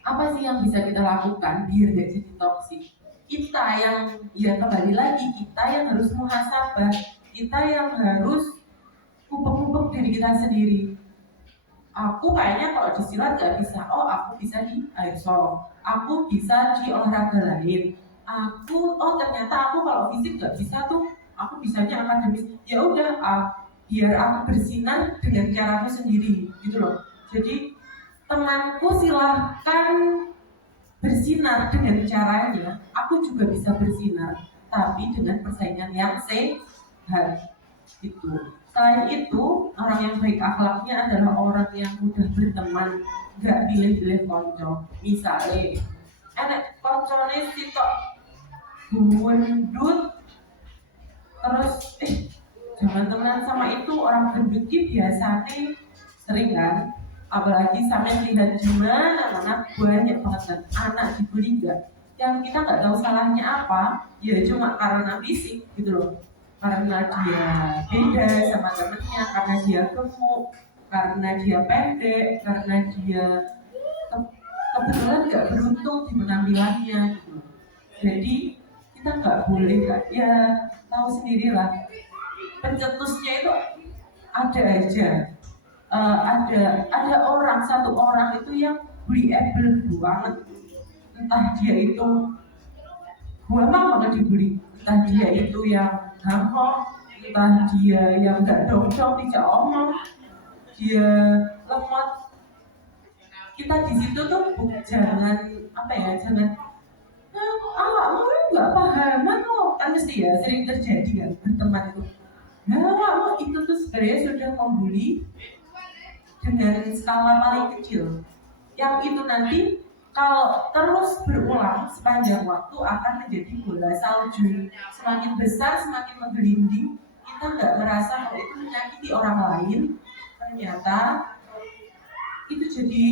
apa sih yang bisa kita lakukan biar gak jadi toksik? Kita yang kembali lagi, kita yang harus muhasabah, kita yang harus ngubek diri kita sendiri. Aku kayaknya kalau di silat gak bisa. Aku bisa di airsoft. Aku bisa di olahraga lain. Ternyata aku kalau fisik gak bisa tuh. Aku bisanya akademis. Ya udah, biar aku bersinar dengan caraku sendiri, gitu loh. Jadi temanku silahkan bersinar dengan caranya. Aku juga bisa bersinar, tapi dengan persaingan yang sehat. Itu. Selain itu, orang yang baik akhlaknya adalah orang yang mudah berteman, gak pilih-pilih konco. Misalnya, koncone sitok gendut, terus jangan temenan sama itu orang gendut biasanya sering kan. Apalagi sampai lihat di mana banyak banget kan anak dibully gak. Yang kita nggak tahu salahnya apa, ya cuma karena fisik gitu loh. Karena dia beda sama temennya, karena dia gemuk, karena dia pendek, karena dia kebetulan gak beruntung di penampilannya gitu. Jadi kita nggak boleh kan, ya tahu sendirilah. Pencetusnya itu ada aja. Ada satu orang itu yang bullyable banget. Entah dia itu gampang banget dibully. Entah dia itu yang hamil, entah dia yang nggak dong-dong, tidak omong, dia lemot. Kita di situ tuh jangan jangan awakmu nggak pahaman kok, kan mesti ya sering terjadi kan berteman itu. Awakmu itu tuh sebenarnya sudah membuli dengan skala paling kecil, yang itu nanti kalau terus berulang sepanjang waktu akan menjadi bola salju, semakin besar semakin menggelinding. Kita nggak merasa kalau itu menyakiti orang lain, ternyata itu jadi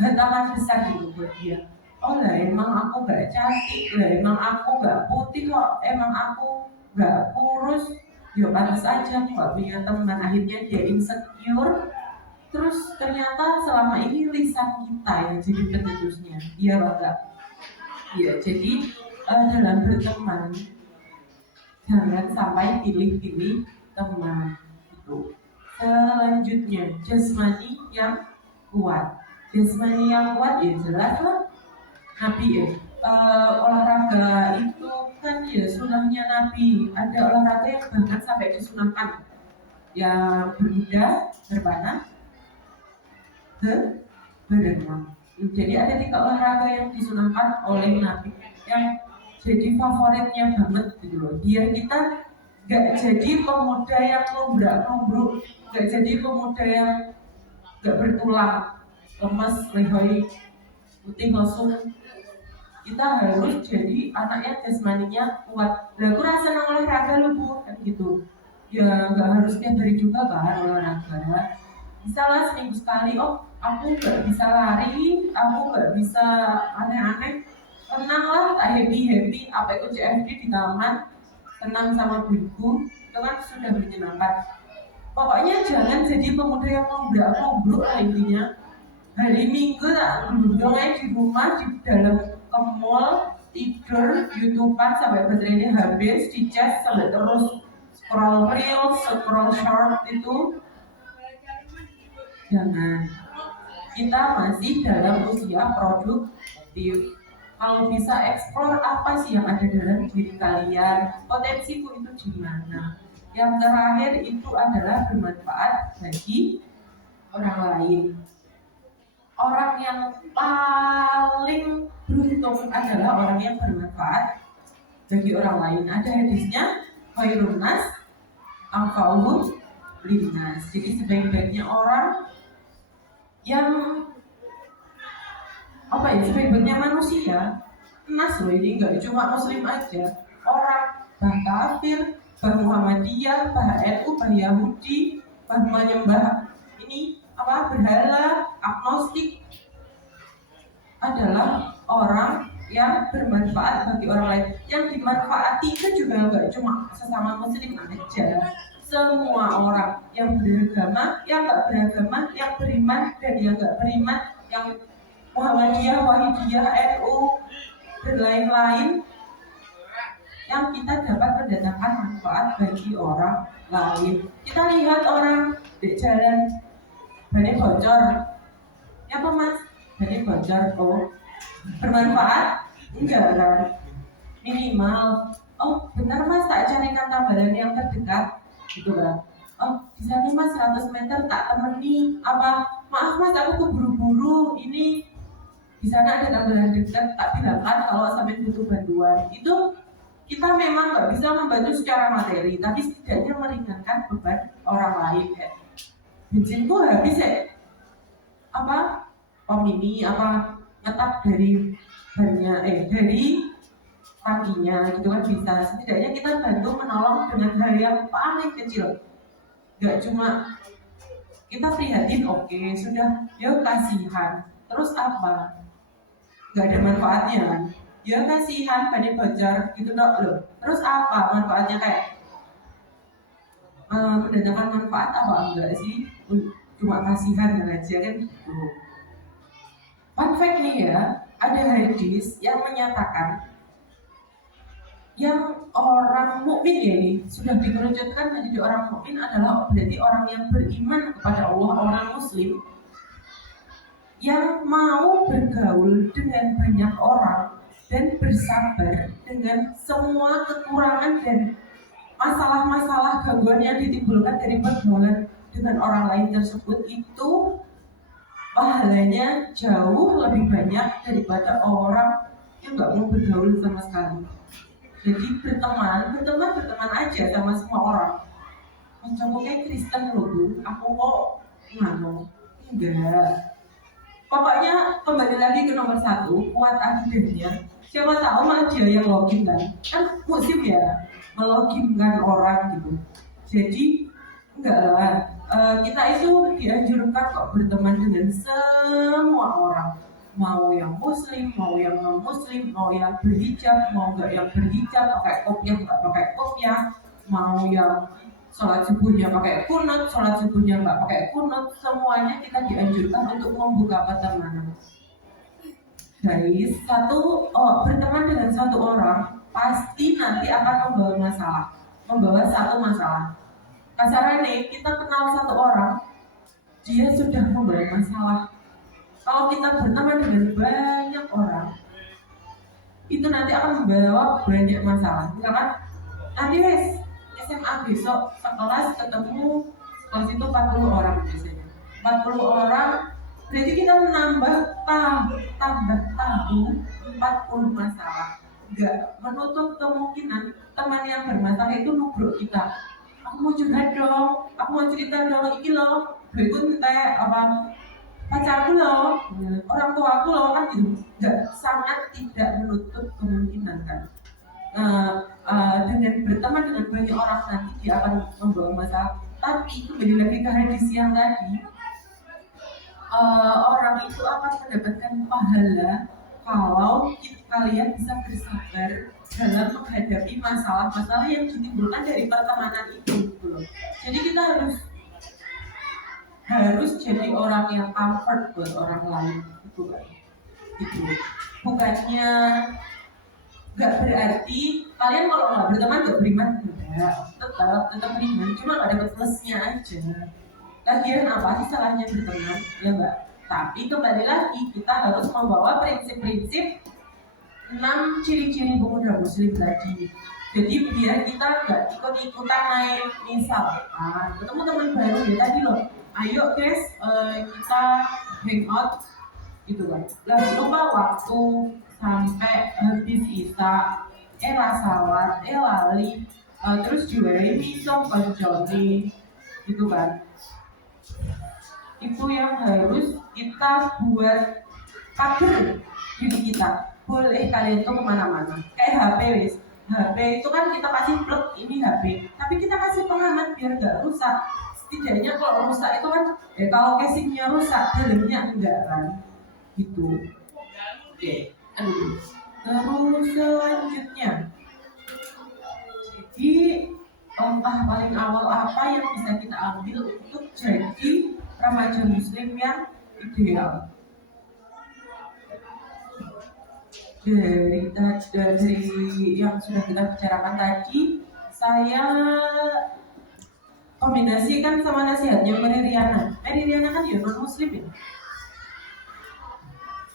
hantaman besar gitu buat dia. Oh lah emang aku gak cantik, lah emang aku gak putih kok, emang aku gak kurus, ya pantas aja aku gak punya teman. Akhirnya dia insecure. Terus ternyata selama ini lisan kita yang jadi pencetusnya. Iya enggak? Iya, jadi dalam berteman jangan sampai pilih-pilih teman itu. Selanjutnya, jasmani yang kuat. Jasmani yang kuat ya jelas lah. Nabi ya, olahraga itu kan ya sunahnya Nabi. Ada olahraga yang bahkan sampai disunahkan, yang berkuda, berpanah, berenang. Jadi ada 3 olahraga yang disunahkan oleh Nabi yang jadi favoritnya banget gitu loh. Biar kita gak jadi pemuda yang lumbruk, gak jadi pemuda yang gak bertulang, lemes, lehoi, putih lesung. Kita harus jadi anak yang jasmaninya kuat. Lah aku rasa nang olahraga lu Bu, kan gitu. Ya nggak harus tiap hari juga kan olahraga. Bisa lah seminggu sekali. Oh aku nggak bisa lari, aku nggak bisa aneh-aneh. Tenang lah, tak happy. Apa itu CFD di taman, tenang sama buku, itu kan sudah menyenangkan. Pokoknya jangan jadi pemuda yang lumbruk lah intinya. Hari Minggu tak duduk aja di rumah di dalam ke mall, tidur, YouTubean sampai baterainya habis, dicas sampai terus scroll reels, scroll short itu. Jangan. Kita masih dalam usia produktif. Kalau bisa eksplor apa sih yang ada dalam diri kalian, potensiku itu di mana. Yang terakhir itu adalah bermanfaat bagi orang lain. Orang yang paling beruntung adalah orang yang bermanfaat bagi orang lain. Ada hadisnya, khairun nas anfa'uhum linnas. Jadi sebaik-baiknya orang yang sebaik-baiknya manusia, nas loh, ini enggak cuma muslim aja, orang bah kafir, bah Muhammadiyah, bah NU, bah Yahudi, bah menyembah ini berhala, agnostik, adalah orang yang bermanfaat bagi orang lain. Yang dimanfaati itu juga enggak cuma sesama muslim aja, semua orang yang beragama, yang enggak beragama, yang beriman dan yang enggak beriman, yang Muhammadiyah, Wahidiyah, NU dan lain-lain, yang kita dapat mendatangkan manfaat bagi orang lain. Kita lihat orang di jalan bannya bocor, ya apa mas? Bannya bocor, oh bermanfaat? Enggak kan? Minimal, oh benar mas, tak carikan tambalan yang terdekat, gitu kan? Oh di sana mas 100 meter tak temani, apa? Maaf mas, aku keburu-buru, ini di sana ada tambahan dekat, tak bilangkan kalau sampai butuh bantuan. Itu kita memang nggak bisa membantu secara materi, tapi setidaknya meringankan beban orang lain. Bensinku habis pom ini ngetap dari bannya dari tangkinya gitu kan bisa. Setidaknya kita bantu menolong dengan hal yang paling kecil. Gak cuma kita prihatin, oke, sudah, yuk kasihan. Terus apa? Gak ada manfaatnya kan? Ya kasihan, banyak bocor gitu loh. Terus apa manfaatnya, kayak mendatangkan manfaat apa enggak sih? Cuma kasihan aja kan gitu. Fun fact nih ya, ada hadis yang menyatakan yang orang mukmin ya ini sudah dikerucutkan menjadi orang mukmin adalah berarti orang yang beriman kepada Allah, orang muslim yang mau bergaul dengan banyak orang dan bersabar dengan semua kekurangan dan masalah-masalah gangguan yang ditimbulkan dari pergaulan dengan orang lain tersebut, itu pahalanya jauh lebih banyak daripada orang yang nggak mau bergaul sama sekali. Jadi berteman aja sama semua orang. Mencoba kayak Kristen loh, aku kok ngano enggak. Pokoknya kembali lagi ke nomor 1, kuat akidahnya. Siapa tahu malah dia yang login kan musim ya, meloginkan orang gitu. Jadi enggak lah, kita itu dianjurkan kok berteman dengan semua orang, mau yang muslim, mau yang non muslim, mau yang berhijab, mau enggak yang berhijab, pakai kopiah enggak pakai kopiah, mau yang sholat subuhnya pakai kunut, sholat subuhnya nggak pakai kunut, semuanya kita dianjurkan untuk membuka pertemanan. Guys, berteman dengan satu orang pasti nanti akan membawa satu masalah. Kasarannya kita kenal satu orang, dia sudah membawa masalah. Kalau kita berteman dengan banyak orang, itu nanti akan membawa banyak masalah. Misalkan nanti SMA besok sekelas ketemu, kelas itu 40 orang biasanya. 40 orang, berarti kita menambah tahu 40 masalah. Enggak menutup kemungkinan teman yang bermasalah itu nubruk kita. Aku mau curhat dong, aku mau cerita dong, iki loh, berikut pacarku loh, orang tua aku loh, kan gitu. Enggak, sangat tidak menutup kemungkinan kan. Dengan berteman dengan banyak orang nanti dia akan membawa masalah. Tapi kembali lagi ke hadis yang tadi, orang itu akan mendapatkan pahala kalau kalian bisa bersabar dalam menghadapi masalah-masalah yang ditimbulkan dari pertemanan itu gitu. Jadi kita harus jadi orang yang comfort buat orang lain gitu kan. Gitu. Bukannya nggak berarti kalian kalau nggak berteman nggak beriman, enggak, tetap beriman, cuma nggak dapat plusnya aja. Lagian apa sih salahnya berteman, ya mbak? Tapi kembali lagi kita harus membawa prinsip-prinsip 6 ciri-ciri pemuda muslim tadi. Jadi biar kita nggak ikut-ikutan main, misal ketemu teman baru ya tadi loh, ayo guys kita hangout gitu kan. Lalu lupa waktu sampai habis isa, salat, lali, terus juga misong konconi gitu kan. Itu yang harus kita buat kader diri kita. Boleh kalian tuh kemana-mana, kayak HP wis. HP itu kan kita kasih plug ini HP, tapi kita kasih pengaman biar nggak rusak. Setidaknya kalau rusak itu kan, kalau casingnya rusak, dalamnya enggak kan, gitu. Oke. Terus selanjutnya, jadi langkah paling awal apa yang bisa kita ambil untuk jadi remaja muslim yang ideal? Dari yang sudah kita bicarakan tadi, saya kombinasikan sama nasihatnya Mary Riana. Mary Riana kan ya non muslim ya.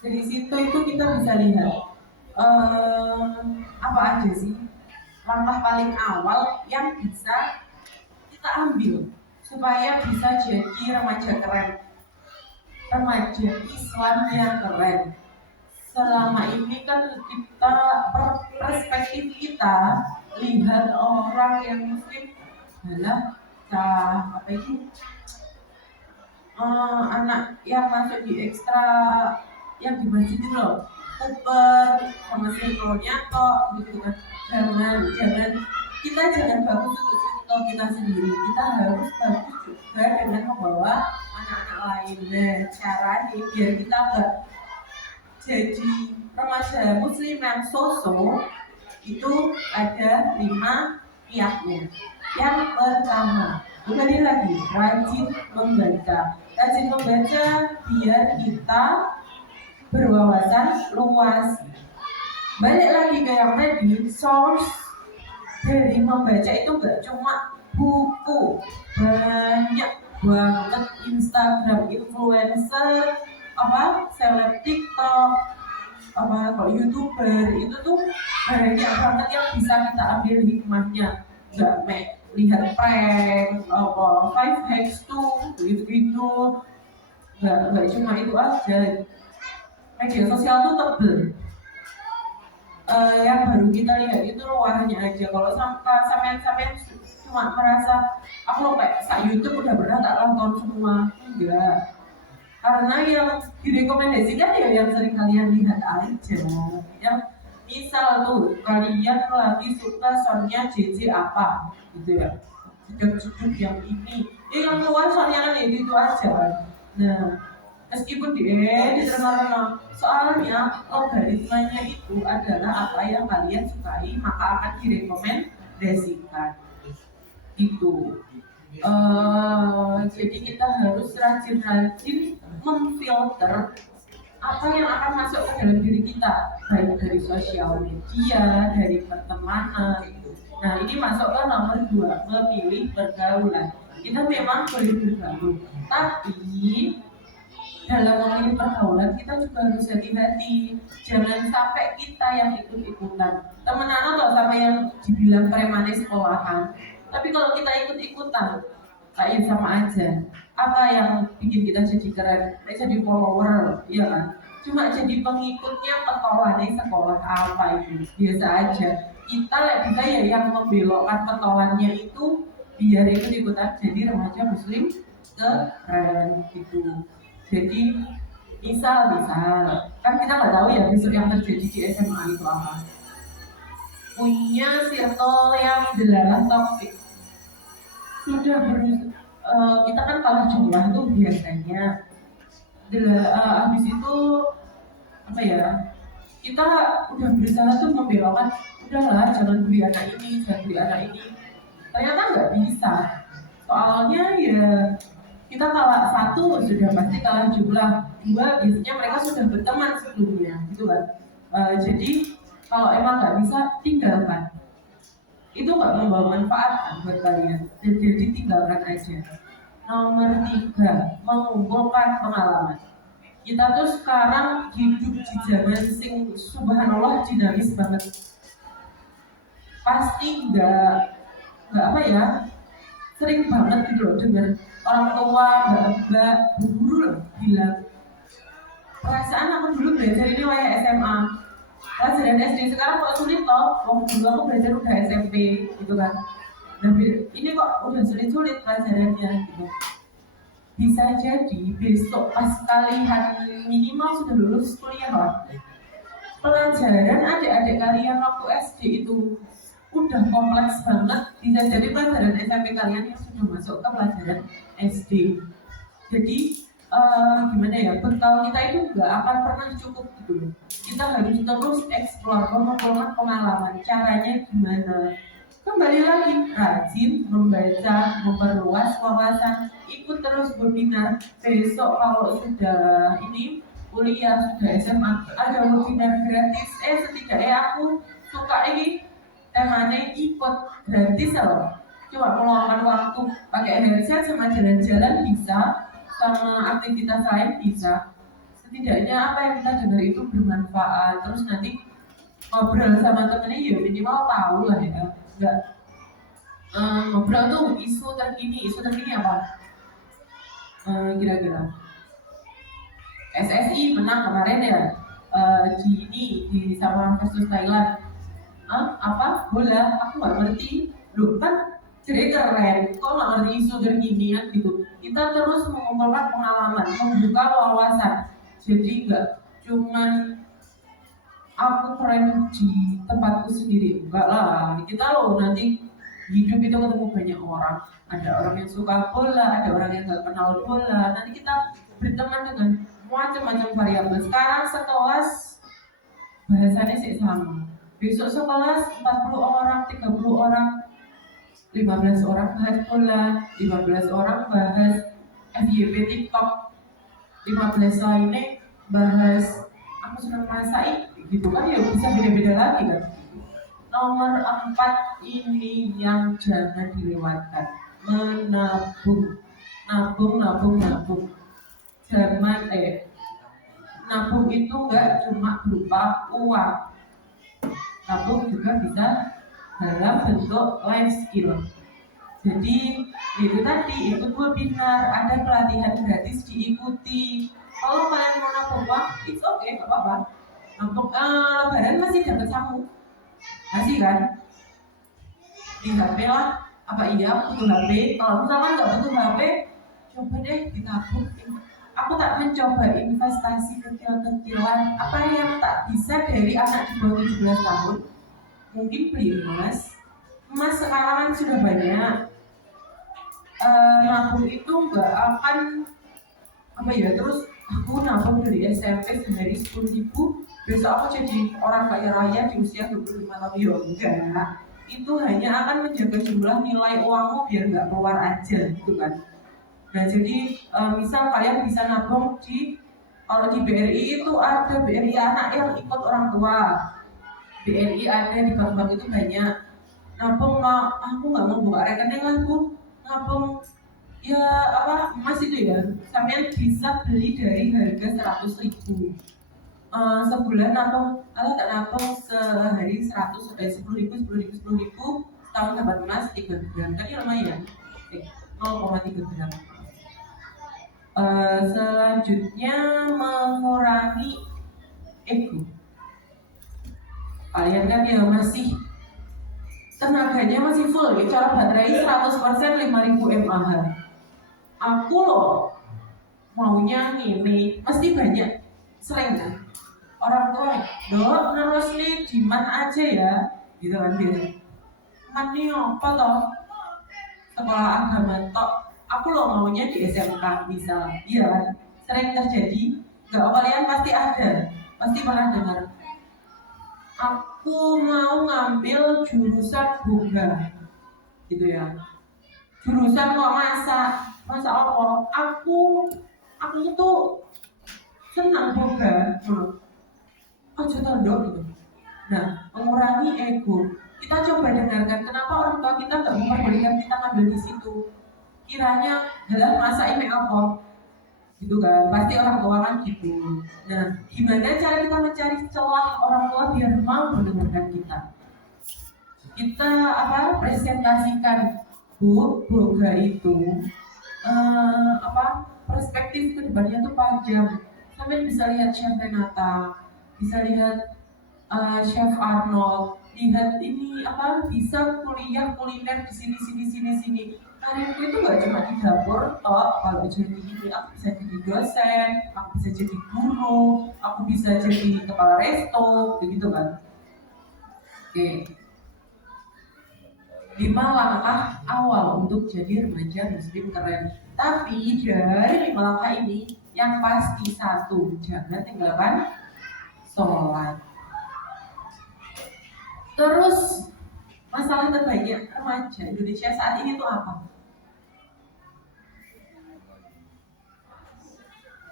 Dari situ itu kita bisa lihat apa aja sih langkah paling awal yang bisa kita ambil supaya bisa jadi remaja keren, remaja Islam yang keren. Selama ini kan kita perspektif kita lihat orang yang muslim adalah anak yang masuk di ekstra yang di masjid itu loh, Uber sama sinkronnya kok gitu kan. Jangan bagus untuk kita sendiri, kita harus bagus juga dengan membawa anak-anak lain. Nah, caranya biar kita enggak jadi remaja muslim yang sosok itu ada 5 pihaknya. Yang pertama, kembali lagi, rajin membaca biar kita berwawasan luas. Balik lagi ke yang tadi, source dari membaca itu gak cuma buku, banyak banget Instagram influencer, seleb TikTok, kalau YouTuber itu tuh banyak banget yang bisa kita ambil hikmahnya. Nggak lihat prank, five hacks tuh gitu, nggak cuma itu aja. Media sosial tuh tebel. Yang baru kita lihat itu luarnya aja. Kalau sampai cuma merasa aku kayak YouTube udah pernah tak nonton semua, enggak. Karena yang direkomendasikan ya yang sering kalian lihat aja. Yang misal tuh kalian lagi suka soundnya JJ apa gitu ya, jeduk yang ini, yang keluar soundnya kan itu aja. Nah, meskipun diterima, soalnya logaritmanya itu adalah apa yang kalian sukai maka akan direkomendasikan gitu. Jadi kita harus rajin-rajin memfilter apa yang akan masuk ke dalam diri kita, baik dari sosial media, dari pertemanan gitu. Nah, ini masuk ke nomor 2, memilih pergaulan. Kita memang boleh bergaul, tapi dalam memilih pergaulan kita juga harus hati-hati. Jangan sampai kita yang ikut-ikutan. Temenan atau sama yang dibilang premanis sekolahan. Tapi kalau kita ikut-ikutan, kayak sama aja. Apa yang bikin kita jadi keren? Jadi follower, iya kan? Cuma jadi pengikutnya petolannya sekolah apa itu? Biasa aja. Kita bisa ya yang membelokkan petolannya itu biar ikut-ikutan jadi remaja muslim keren gitu. Jadi misal kan kita nggak tahu ya besok yang terjadi di SMA itu apa. Punya circle yang dilarang toksik. Sudah kita kan kalah jumlah tuh biasanya. Habis itu apa ya? Kita udah berusaha tuh membelokkan, udahlah jangan beli anak ini, jangan beli anak ini. Ternyata nggak bisa. Soalnya ya kita kalah 1 sudah pasti kalah jumlah, 2 biasanya mereka sudah berteman sebelumnya, gitu kan. Jadi kalau emang nggak bisa tinggalkan. Itu nggak membawa manfaat kan buat kalian, jadi tinggalkan aja. Nomor 3, mengumpulkan pengalaman. Kita tuh sekarang hidup di zaman sing subhanallah dinamis banget. Pasti nggak apa ya, sering banget gitu loh dengar orang tua mbak guru loh bilang, perasaan aku dulu belajar ini kayak SMA, pelajaran SD sekarang kok sulit toh, dulu aku belajar udah SMP gitu kan. Dan ini kok udah sulit pelajarannya gitu. Bisa jadi besok pas kalian minimal sudah lulus kuliah loh, pelajaran adik-adik kalian waktu SD itu udah kompleks banget. Bisa jadi pelajaran SMP kalian yang sudah masuk ke pelajaran SD. Jadi gimana ya, bekal kita itu nggak akan pernah cukup gitu. Kita harus terus eksplor, mengumpulkan pengalaman. Caranya gimana? Kembali lagi, rajin membaca, memperluas wawasan, ikut terus webinar. Besok kalau sudah ini kuliah, sudah SMA, ada webinar gratis. Setidaknya aku suka ini temanya ikut gratis loh. Coba meluangkan waktu pakai headset sama jalan-jalan bisa, sama aktivitas lain bisa. Setidaknya apa yang kita dengar itu bermanfaat. Terus nanti ngobrol sama temennya ya minimal tahu lah ya. Enggak ngobrol tuh isu terkini apa? Kira-kira SSI menang kemarin ya, di sama versus Thailand. Apa bola? Aku nggak ngerti. Loh kan jadi keren. Kok nggak ngerti isu terkinian gitu? Kita terus mengumpulkan pengalaman, membuka wawasan. Jadi nggak cuman aku keren di tempatku sendiri, enggak lah. Kita loh nanti hidup itu ketemu banyak orang. Ada orang yang suka bola, ada orang yang nggak kenal bola. Nanti kita berteman dengan macam-macam variabel. Sekarang sekelas bahasannya sih sama. Besok sekelas 40 orang, 30 orang, 15 orang bahas bola, 15 orang bahas FYP TikTok, 15 lainnya bahas aku senang masak gitu kan, ya bisa beda-beda lagi kan. Nomor 4 ini yang jangan dilewatkan, menabung. Nabung. Zaman nabung itu nggak cuma berupa uang, nabung juga bisa dalam bentuk life skill. Jadi itu tadi ikut webinar, ada pelatihan gratis diikuti. Kalau kalian mau nabung uang, it's okay, nggak apa-apa. Nabung lebaran masih dapat samu, masih kan? Di HP lah, apa iya butuh HP? Kalau misalkan nggak butuh HP, coba deh ditabung. Aku tak mencoba investasi kecil-kecilan, apa yang tak bisa dari anak di bawah 17 tahun. Mungkin beli emas sekarang kan sudah banyak. Nabung itu nggak akan apa ya, terus aku nabung dari SMP sehari 10.000, besok aku jadi orang kaya raya di usia 25 tahun. Ya enggak, itu hanya akan menjaga jumlah nilai uangmu biar nggak keluar aja gitu kan. Nah jadi misal kalian bisa nabung kalau di BRI itu ada BRI anak yang ikut orang tua, BRI ada di bank-bank itu banyak. Nabung aku nggak mau buka rekening lah, aku nabung ya emas itu ya, sampean bisa beli dari harga 100.000 sebulan, nabung tak nabung sehari 100 sampai 10.000, setahun dapat emas 3 gram, kan ya lumayan, 0,3 gram. Selanjutnya mengurangi ego. Kalian kan ya masih tenaganya masih full ya, cara baterai 100% 5.000 mAh. Aku loh maunya ini, pasti banyak sering kan orang tua, dok terus nih diman aja ya gitu kan, dia man nih apa toh sekolah agama tok, aku loh maunya di SMK misal, iya kan, sering terjadi. Gak, kalian pasti ada, pasti pernah dengar, aku mau ngambil jurusan boga gitu ya, jurusan kok masa apa, aku tuh senang boga, aja tondok gitu. Nah, mengurangi ego. Kita coba dengarkan kenapa orang tua kita nggak memperbolehkan kita ngambil di situ. Kiranya dalam masa ini apa? Gitu kan, pasti orang tua kan gitu. Nah, gimana cara kita mencari celah orang tua biar mau mendengarkan kita? Kita presentasikan, Bu, boga itu perspektif kedepannya tuh panjang. Sampai bisa lihat Chef Renata, bisa lihat Chef Arnold, lihat ini bisa kuliah kuliner di sini. Karirku itu nggak cuma di dapur, kalau jadi ini aku bisa jadi dosen, aku bisa jadi guru, aku bisa jadi kepala resto, begitu kan? Oke. 5 langkah awal untuk jadi remaja muslim keren. Tapi dari 5 langkah ini, yang pasti 1, jangan tinggalkan sholat. Terus masalah terbanyak remaja Indonesia saat ini tuh apa?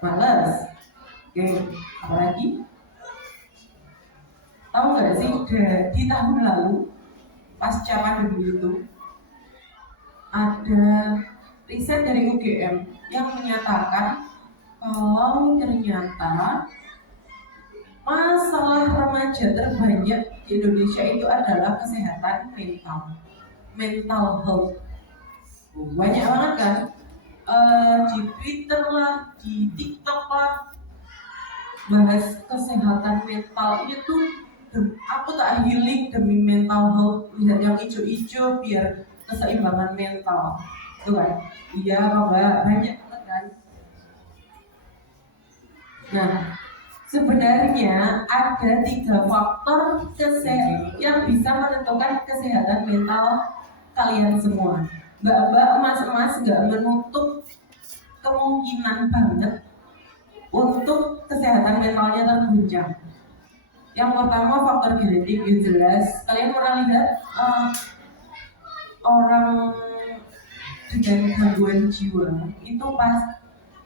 Malas. Oke, apalagi? Tahu nggak sih, di tahun lalu pasca pandemi itu ada riset dari UGM yang menyatakan kalau ternyata masalah remaja terbanyak di Indonesia itu adalah kesehatan mental health. Banyak banget kan, di Twitter lah, di TikTok lah, bahas kesehatan mental. Ini tuh aku tak healing demi mental health, lihat yang hijau-hijau biar keseimbangan mental, tuh kan? Iya Mbak, banyak banget kan. Nah, sebenarnya ada 3 faktor yang bisa menentukan kesehatan mental kalian semua. Mbak-mbak, emas-emas gak menutup kemungkinan banget untuk kesehatan mentalnya terguncang. Yang pertama faktor genetik, yang jelas. Kalian pernah lihat orang dengan gangguan jiwa itu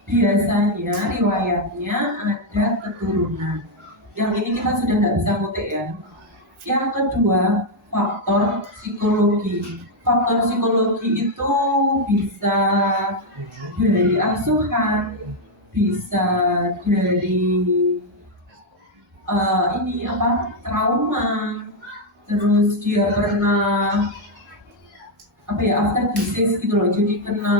biasanya riwayatnya ada keturunan. Yang ini kita sudah tidak bisa ngutik ya. Yang kedua faktor psikologi. Faktor psikologi itu bisa dari asuhan, bisa dari trauma, terus dia pernah after disease gitu loh, jadi kena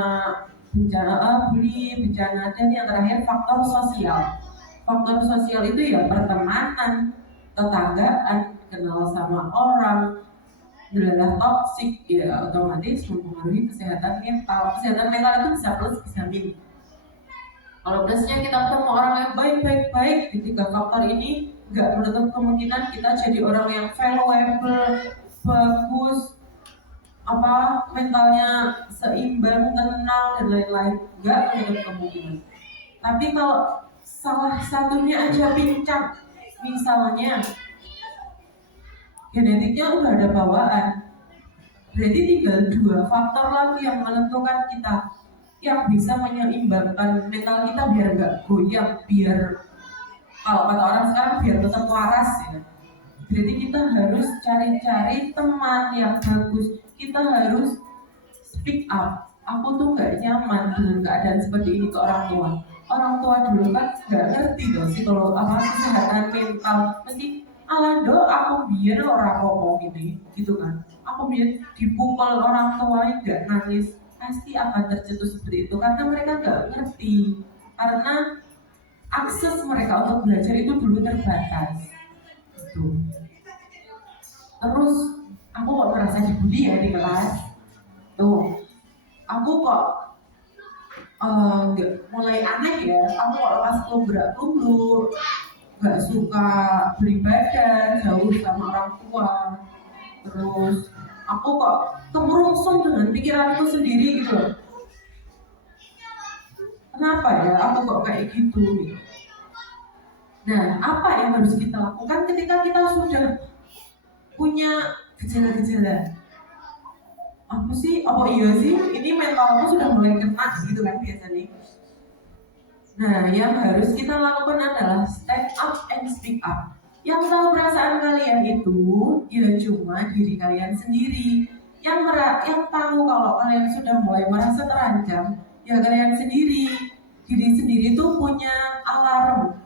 bencana bully, bencana, dan yang terakhir faktor sosial. Faktor sosial itu ya pertemanan, tetanggaan, kenal sama orang, adalah toksik ya, otomatis mempengaruhi kesehatan mental. Kesehatan mental itu bisa plus bisa minus. Kalau plusnya kita ketemu orang yang baik, di tiga faktor ini nggak menutup kemungkinan kita jadi orang yang valuable, bagus, mentalnya seimbang, tenang dan lain-lain, nggak menutup kemungkinan. Tapi kalau salah satunya aja pincang, misalnya genetiknya udah ada bawaan, berarti tinggal 2 faktor lagi yang menentukan kita, yang bisa menyeimbangkan mental kita biar nggak goyang, biar kalau kata orang sekarang biar tetap waras ya. Berarti kita harus cari-cari teman yang bagus. Kita harus speak up. Aku tuh nggak nyaman dengan keadaan seperti ini ke orang tua. Orang tua dulu kan nggak ngerti dong sih kalau kesehatan mental. Mesti alah do aku biar orang ngomong ini, gitu kan. Aku biar dipukul orang tua nggak nangis, pasti akan tercetus seperti itu karena mereka nggak ngerti. Karena akses mereka untuk belajar itu dulu terbatas. Gitu. Terus aku kok merasa dibully ya di kelas. Tuh, aku kok mulai aneh ya. Aku kok pas kumbrak-kumbruk, nggak suka beribadah, jauh sama orang tua. Terus aku kok kemerungsung dengan pikiranku sendiri gitu loh. Kenapa ya aku kok kayak gitu? Nah, apa yang harus kita lakukan ketika kita sudah punya gejala-gejala? Apa iya sih? Ini mentalku sudah mulai kena gitu kan biasanya. Nah, yang harus kita lakukan adalah stand up and speak up. Yang tahu perasaan kalian itu ya cuma diri kalian sendiri. Yang tahu kalau kalian sudah mulai merasa terancam, ya kalian sendiri. Diri sendiri itu punya alarm.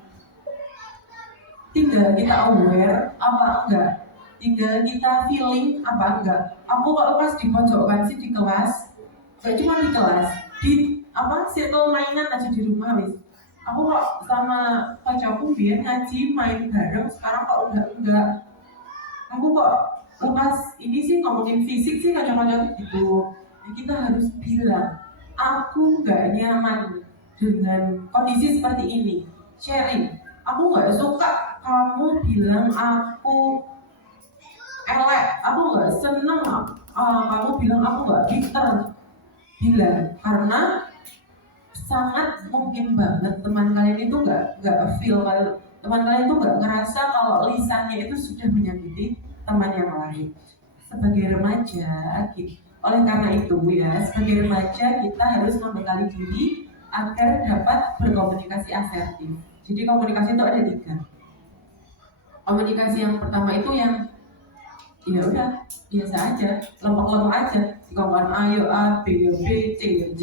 Tinggal kita aware apa enggak, tinggal kita feeling apa enggak. Aku kalau pas di pojokan sih di kelas, gak cuma di kelas, di circle mainan aja di rumah wis. Aku kok sama pacarku biar ngaji main bareng, sekarang kok enggak. Aku kok lepas ini sih ngomongin fisik sih kacau-kacau gitu. Nah, kita harus bilang, aku enggak nyaman dengan kondisi seperti ini. Sharing, aku enggak suka kamu bilang aku elek, aku nggak seneng kamu bilang aku nggak pinter. Bilang, karena sangat mungkin banget teman kalian itu nggak feel, teman kalian itu nggak ngerasa kalau lisannya itu sudah menyakiti teman yang lain. Sebagai remaja, oleh karena itu ya, sebagai remaja kita harus membekali diri agar dapat berkomunikasi asertif. Jadi komunikasi itu ada 3. Komunikasi yang pertama itu yang ya udah biasa aja, lempeng-lempeng aja, ngomong ayo A, B, B, C, J.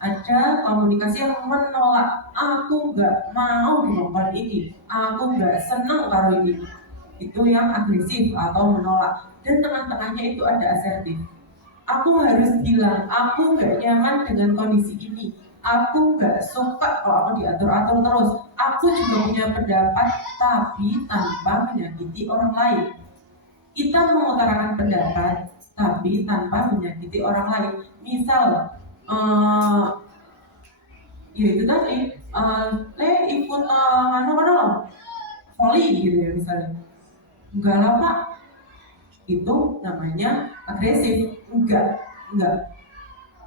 Ada komunikasi yang menolak, aku nggak mau ngomong ini, aku nggak seneng karo ini. Itu yang agresif atau menolak. Dan tengah-tengahnya itu ada asertif. Aku harus bilang, aku nggak nyaman dengan kondisi ini. Aku nggak suka kalau aku diatur-atur terus. Aku juga punya pendapat, tapi tanpa menyakiti orang lain. Kita mengutarakan pendapat, tapi tanpa menyakiti orang lain. Misal, ya itu tadi, ikut volley gitu ya misalnya. Enggak lah Pak, itu namanya agresif. Enggak.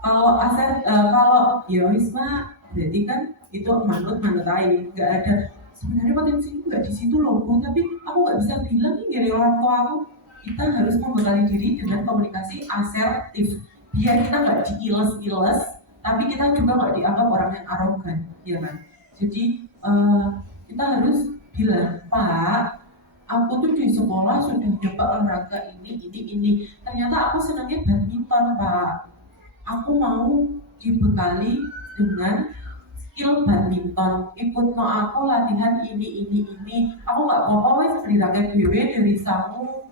Kalau kalau ya wisma berarti kan itu manut aja, nggak ada. Sebenarnya potensi itu nggak di situ loh Bu, tapi aku nggak bisa bilang ini dari orang tua aku. Kita harus membekali diri dengan komunikasi asertif, biar kita nggak diiles-iles, tapi kita juga nggak dianggap orang yang arogan, ya kan? Jadi kita harus bilang, Pak, aku tuh di sekolah sudah nyoba olahraga ini. Ternyata aku senangnya badminton Pak. Aku mau dibekali dengan skill badminton, ikut no aku latihan ini, aku nggak apa-apa wes beli raket dhewe dari sangu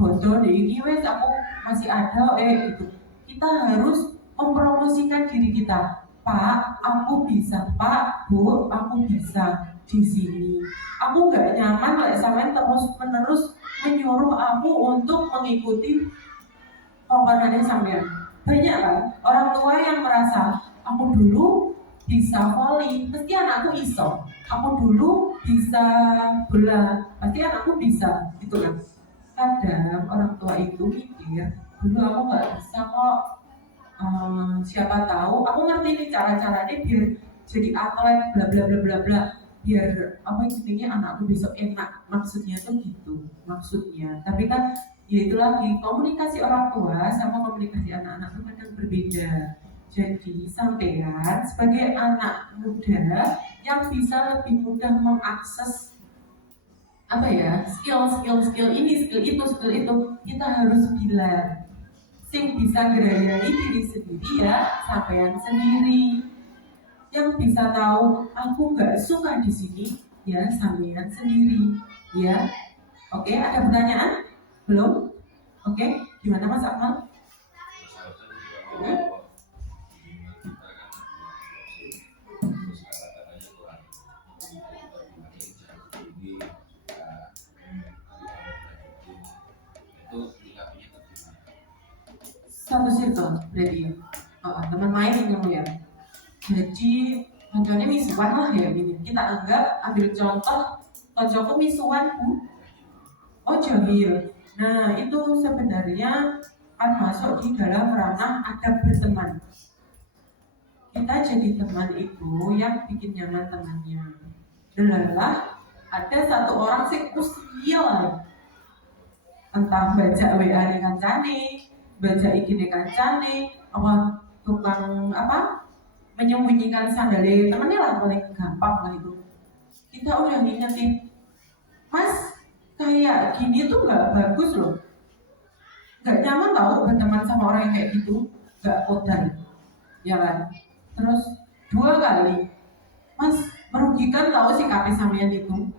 bodoh deh ini wes aku masih ada gitu. Kita harus mempromosikan diri kita. Pak, aku bisa. Pak, Bu, aku bisa di sini. Aku nggak nyaman lah sampai terus-menerus menyuruh aku untuk mengikuti komponennya sampean. Banyak kan orang tua yang merasa aku dulu bisa volley, pasti anakku iso. Aku dulu bisa bola, pasti anakku bisa, gitu kan. Kadang orang tua itu mikir, dulu aku nggak bisa kok. Siapa tahu, aku ngerti nih cara-caranya biar jadi atlet, bla bla bla bla bla. Biar apa intinya anakku besok enak, maksudnya tuh gitu, maksudnya. Tapi kan ya itu lagi komunikasi orang tua sama komunikasi anak-anak itu kadang berbeda. Jadi sampean sebagai anak muda yang bisa lebih mudah mengakses apa ya skill ini skill itu kita harus bilang sing bisa gerayai diri sendiri ya sampean sendiri, yang bisa tahu aku nggak suka di sini ya sampean sendiri ya. Oke, ada pertanyaan belum? Oke, gimana Mas Akmal? Satu circle berarti ya. Teman main yang ya. Jadi contohnya misuan lah ya gini. Kita anggap ambil contoh koncoku misuan oh jahil. Nah itu sebenarnya kan masuk di dalam ranah adab berteman. Kita jadi teman itu yang bikin nyaman temannya. Delalah ada satu orang sih usil entah baca WA nih kancane, baca IG nih kancane, apa tukang apa menyembunyikan sandalnya temennya lah paling gampang lah itu. Kita udah ngingetin, Mas kayak gini tuh nggak bagus loh, nggak nyaman tau berteman sama orang yang kayak gitu, nggak kodan, ya kan? Terus 2 kali, Mas merugikan tau sikapnya sampean itu,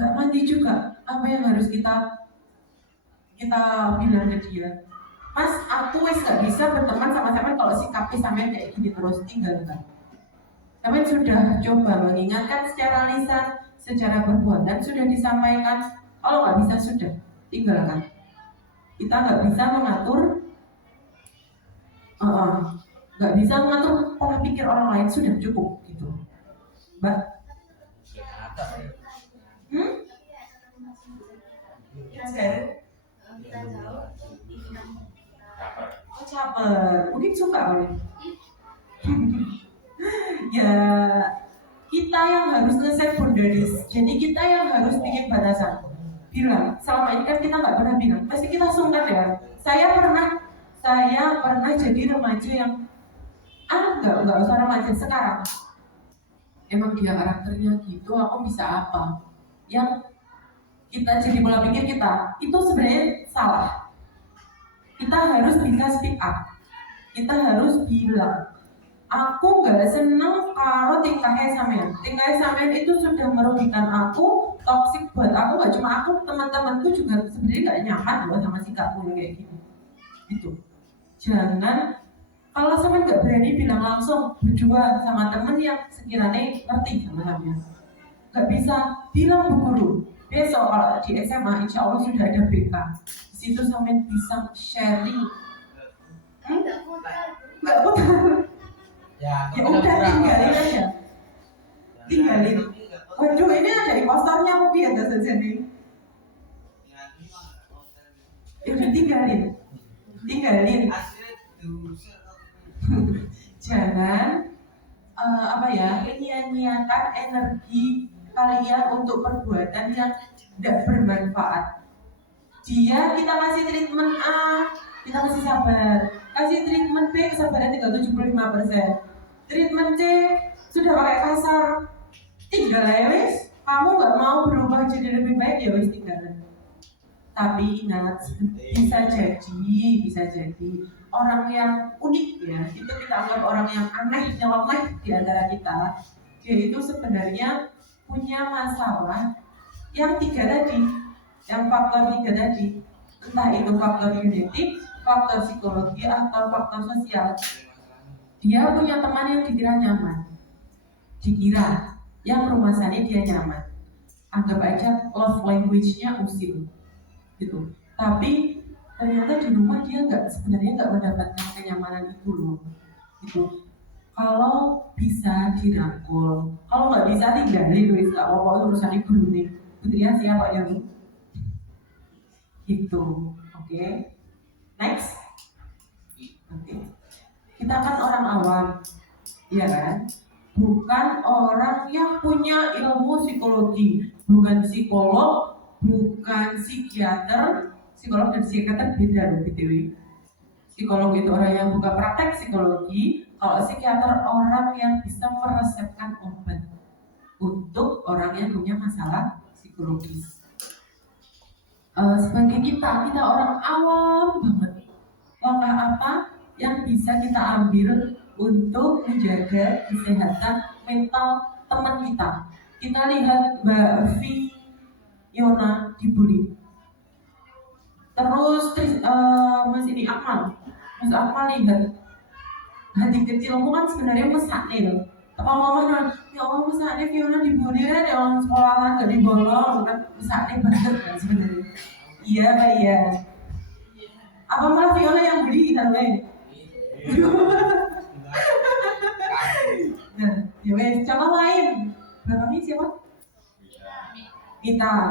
nggak mandi juga. Apa yang harus kita bilang ke dia, Mas, aku wes gak bisa berteman sama sampean kalau sikapnya sampean kayak gini terus, tinggalkan. Sampean sudah coba mengingatkan secara lisan, secara perbuatan sudah disampaikan. Kalau nggak bisa sudah tinggalkan. Kita nggak bisa mengatur, nggak bisa mengatur pola pikir orang lain, sudah cukup gitu, Mbak. Oh caper, mungkin suka kali. Ya kita yang harus nge-set boundaries. Jadi kita yang harus bikin batasan. Bilang, selama ini kan kita nggak pernah bilang. Pasti kita sungkan ya. Saya pernah jadi remaja yang nggak usah remaja sekarang. Emang dia karakternya gitu, aku bisa apa? Yang kita jadi pola pikir kita itu sebenarnya salah. Kita harus bisa speak up. Kita harus bilang, aku nggak seneng kalau tingkahnya sampean. Tingkahnya sampean itu sudah merugikan aku, toksik buat aku. Nggak cuma aku, teman-temanku juga sebenarnya nggak nyaman loh sama sikapmu kayak gini. Itu. Jangan kalau sampean nggak berani bilang langsung berdua sama temen yang sekiranya ngerti sama sampean. Nggak bisa bilang bu guru. Besok kalau di SMA insya Allah sudah ada BK. Di situ sampean bisa sharing. Nggak putar. Ya udah tinggalin aja. Tinggalin. Waduh ini ada impostornya apa biar dasar jadi. Ya udah tinggalin. Jangan menyia-nyiakan energi kalian untuk perbuatan yang tidak bermanfaat. Dia kita kasih treatment A, kita masih sabar. Kasih treatment B, kesabaran tinggal 75%. Treatment C sudah pakai kasar, tinggal ya wes. Kamu nggak mau berubah jadi lebih baik ya wes tinggal. Tapi ingat, bisa jadi orang yang unik ya, itu kita anggap orang yang aneh, nyeleneh di antara kita. Dia itu sebenarnya punya masalah yang 3 tadi, yang faktor 3 tadi, entah itu faktor genetik, faktor psikologi atau faktor sosial. Dia punya teman yang dikira nyaman, dikira yang perumasannya dia nyaman, anggap aja love language-nya usil gitu. Tapi ternyata di rumah dia sebenarnya nggak mendapatkan kenyamanan itu loh gitu. Kalau bisa dirangkul, kalau nggak bisa tinggalin, Luis nggak apa-apa, urusan ibu nih. Putri siapa ya Bu? Gitu, oke. Next, oke. Kita kan orang awam, ya kan? Bukan orang yang punya ilmu psikologi, bukan psikolog, bukan psikiater. Psikolog dan psikiater beda loh BTW. Psikolog itu orang yang buka praktek psikologi, kalau psikiater orang yang bisa meresepkan obat untuk orang yang punya masalah psikologis. Sebagai kita orang awam banget, langkah apa yang bisa kita ambil untuk menjaga kesehatan mental teman kita? Kita lihat Mbak Fiona dibully. Terus Mas Akmal lihat hati kecilmu kan sebenarnya mesaknya loh. Apa mama ya Allah mesaknya Fiona dibully kan ya orang sekolahan gak dibolong kan mesaknya banget kan sebenarnya. Iya Pak iya. Apa malah Fiona yang bully kita loh? Nah, ya wes contoh lain. Belakangnya siapa?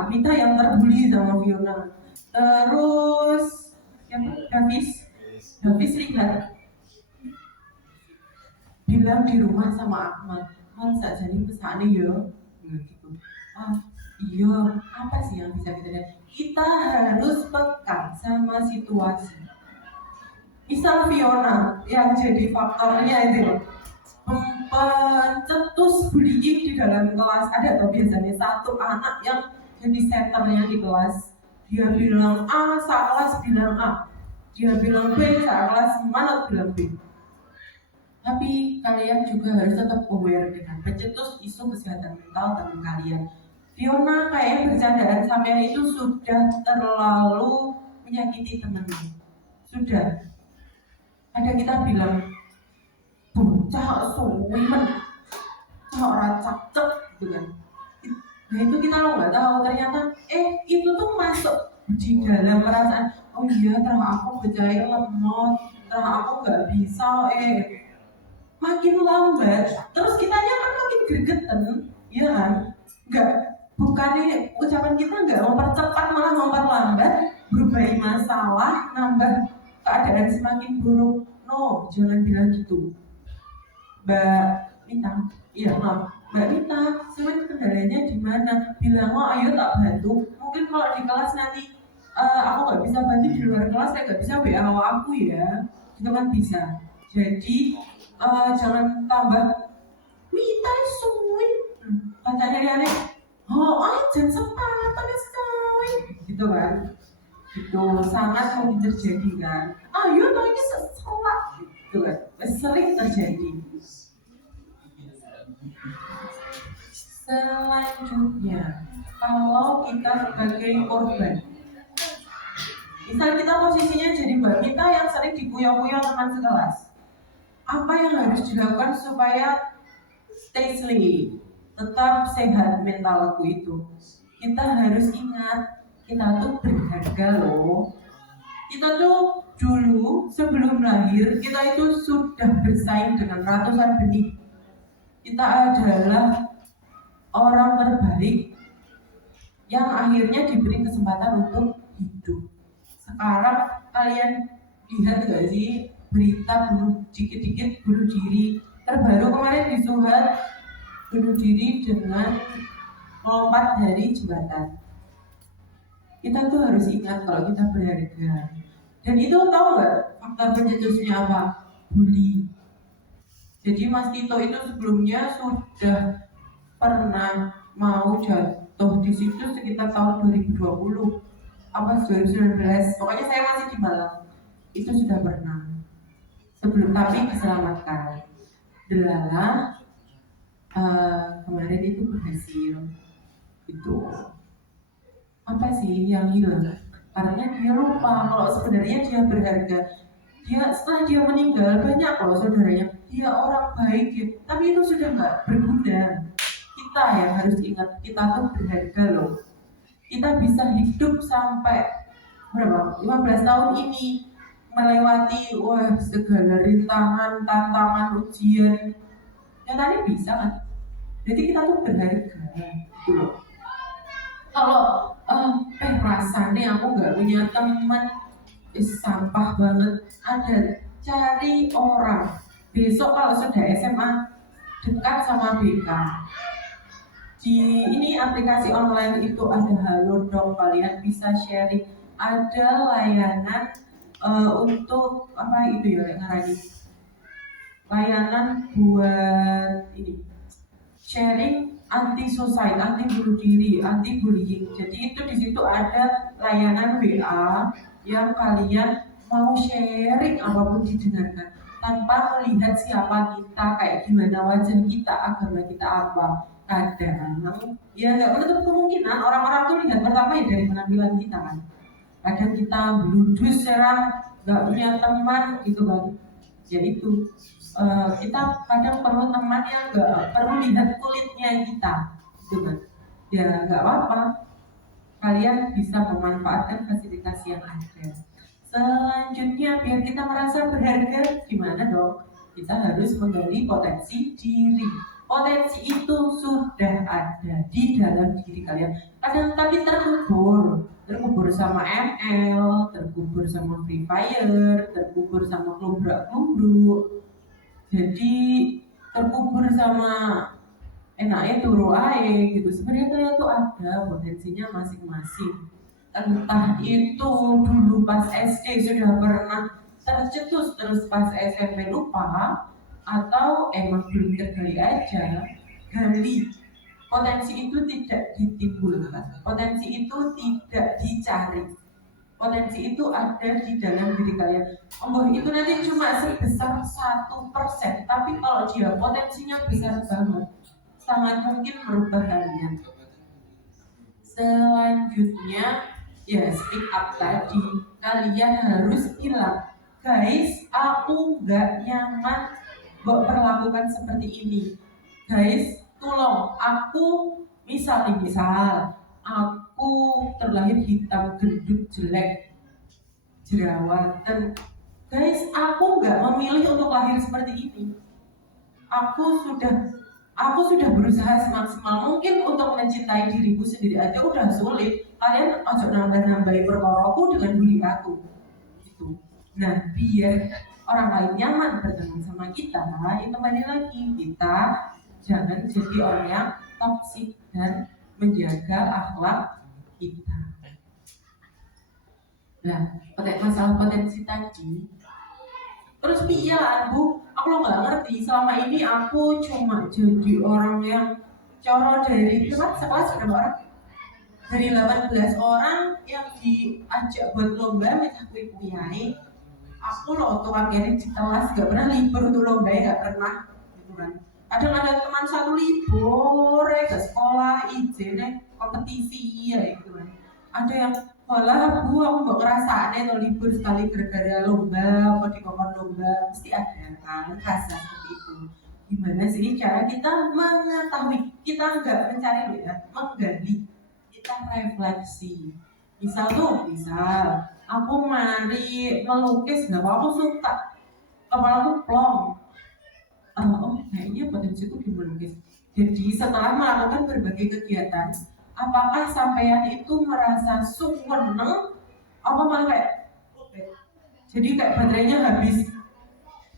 Mita yang terbully sama Fiona. Terus yang Davis lihat bilang di rumah sama Akmal, masa jadi mesane yo, gitu. Iya, apa sih yang bisa kita lihat? Kita harus peka sama situasi. Misal Fiona yang jadi faktornya itu pencetus bullying di dalam kelas, ada atau biasanya satu anak yang jadi senternya di kelas. Dia bilang A, sekelas bilang A. Dia bilang B, sekelas manut bilang B. Tapi kalian juga harus tetap aware dengan pencetus isu kesehatan mental teman kalian. Fiona kayak bercandaan sampean itu sudah terlalu menyakiti temannya. Sudah. Ada kita bilang, bocah suwimen, ora cacek gitu kan. Nah itu kita lo nggak tahu ternyata itu tuh masuk di dalam perasaan. Oh iya, terus aku berjaya lemot, terus aku nggak bisa makin lambat. Terus kitanya kan makin gregetan, ya kan? Bukannya ucapan kita nggak mempercepat malah memperlambat, berubah masalah, nambah keadaan semakin buruk. No, jangan bilang gitu, Mbak Mita. Iya, maaf. Mbak Mita, sebenarnya kendalanya di mana? Bilang, ayo tak bantu. Mungkin kalau di kelas nanti aku nggak bisa bantu di luar kelas, saya nggak bisa WA aku ya. Itu kan bisa. Jadi jangan tambah Mita suwi. Bacanya dia jangan sempat sekali. Gitu kan? Itu sangat mungkin terjadi kan? Ayo, toh ini sekolah. Gitu kan? Sering terjadi. Selanjutnya, kalau kita sebagai korban, misal kita posisinya jadi Mbak Mita yang sering dikuyok-kuyok teman sekelas, apa yang harus dilakukan supaya stay sane, tetap sehat mentalku itu? Kita harus ingat, kita tuh berharga loh. Kita tuh dulu sebelum lahir, kita itu sudah bersaing dengan ratusan benih. Kita adalah orang terbaik yang akhirnya diberi kesempatan untuk hidup. Sekarang kalian lihat gak sih berita dikit-dikit bunuh diri? Terbaru kemarin di Suhat, bunuh diri dengan melompat dari jembatan. Kita tuh harus ingat kalau kita berharga. Dan itu tahu gak faktor pencetusnya apa? Bully. Jadi Mas Tito itu sebelumnya sudah pernah mau jatuh di situ sekitar tahun 2020 apa 2019, pokoknya saya masih di Malang, itu sudah pernah. sebelum tapi diselamatkan. Delala kemarin itu berhasil. Itu apa sih yang hilang? Karena dia lupa kalau sebenarnya dia berharga. Setelah dia meninggal banyak loh saudaranya. Dia orang baik ya, tapi itu sudah nggak berguna. Kita yang harus ingat kita tuh berharga loh. Kita bisa hidup sampai berapa? 15 tahun ini melewati segala rintangan, tantangan, ujian. Yang tadi bisa kan? Jadi kita tuh berharga gitu loh. Kalau rasanya aku nggak punya teman, sampah banget. Ada cari orang. Besok kalau sudah SMA dekat sama BK. Di ini aplikasi online itu ada Halodoc, kalian bisa sharing. Ada layanan untuk apa itu ya ngarani? Layanan buat ini sharing anti suicide, anti bunuh diri, anti bullying. Jadi itu di situ ada layanan WA yang kalian mau sharing apapun didengarkan tanpa melihat siapa kita, kayak gimana wajah kita, agama kita apa. Kadang ya nggak menutup kemungkinan orang-orang tuh lihat pertama ya dari penampilan kita kan. Kadang kita bludus, serang, nggak punya teman gitu kan. Ya itu kita kadang perlu teman yang nggak perlu lihat kulitnya kita, gitu kan? Ya nggak apa-apa, kalian bisa memanfaatkan fasilitas yang ada. Selanjutnya biar kita merasa berharga, gimana dong? Kita harus menggali potensi diri. Potensi itu sudah ada di dalam diri kalian. Kadang tapi terkubur sama ML, terkubur sama Free Fire, terkubur sama klubrak-klubruk. Jadi terkubur sama enaknya turu ae gitu. Sebenarnya kalian tuh ada potensinya masing-masing. Entah itu dulu pas SD sudah pernah tercetus terus pas SMP lupa, atau emang belum tergali aja. Gali. Potensi itu tidak ditimbulkan, potensi itu tidak dicari. Potensi itu ada di dalam diri kalian. Itu nanti cuma sebesar 1%, tapi kalau dia potensinya besar banget, sangat mungkin merubah kalian. Selanjutnya ya speak up tadi, kalian harus bilang, guys, aku nggak nyaman perlakukan seperti ini. Guys, tolong, aku misal aku terlahir hitam, gendut, jelek, jerawatan. Guys, aku nggak memilih untuk lahir seperti ini. Aku sudah berusaha semaksimal mungkin untuk mencintai diriku sendiri aja udah sulit. Kalian ojo nambah-nambahin perkaraku dengan bully aku. Gitu. Nah, biar orang lain nyaman berteman sama kita, itu kembali lagi kita jangan jadi orang yang toksik dan menjaga akhlak kita. Nah, masalah potensi tadi. Terus iya Bu, aku lo nggak ngerti. Selama ini aku cuma jadi orang yang coro dari sekelas berapa orang? Dari 18 orang yang diajak buat lomba minta kue-kueai. Aku loh tuh akhirnya di kelas gak pernah libur tuh lomba, gak pernah gitu kan. Kadang ada teman satu libur ke sekolah izin kompetisi ya gitu kan. Ada yang malah Bu aku gak ngerasain tuh libur sekali gara-gara lomba atau di kokon lomba, mesti ada kan rasa seperti itu. Gimana sih cara kita mengetahui? Kita nggak mencari menggali, kita refleksi. Misal aku mari melukis, nggak apa-apa, aku suka, kepala aku plong. Kayaknya potensiku di melukis. Jadi setelah melakukan berbagai kegiatan, apakah sampean itu merasa seneng? Apa malah kayak jadi kayak baterainya habis?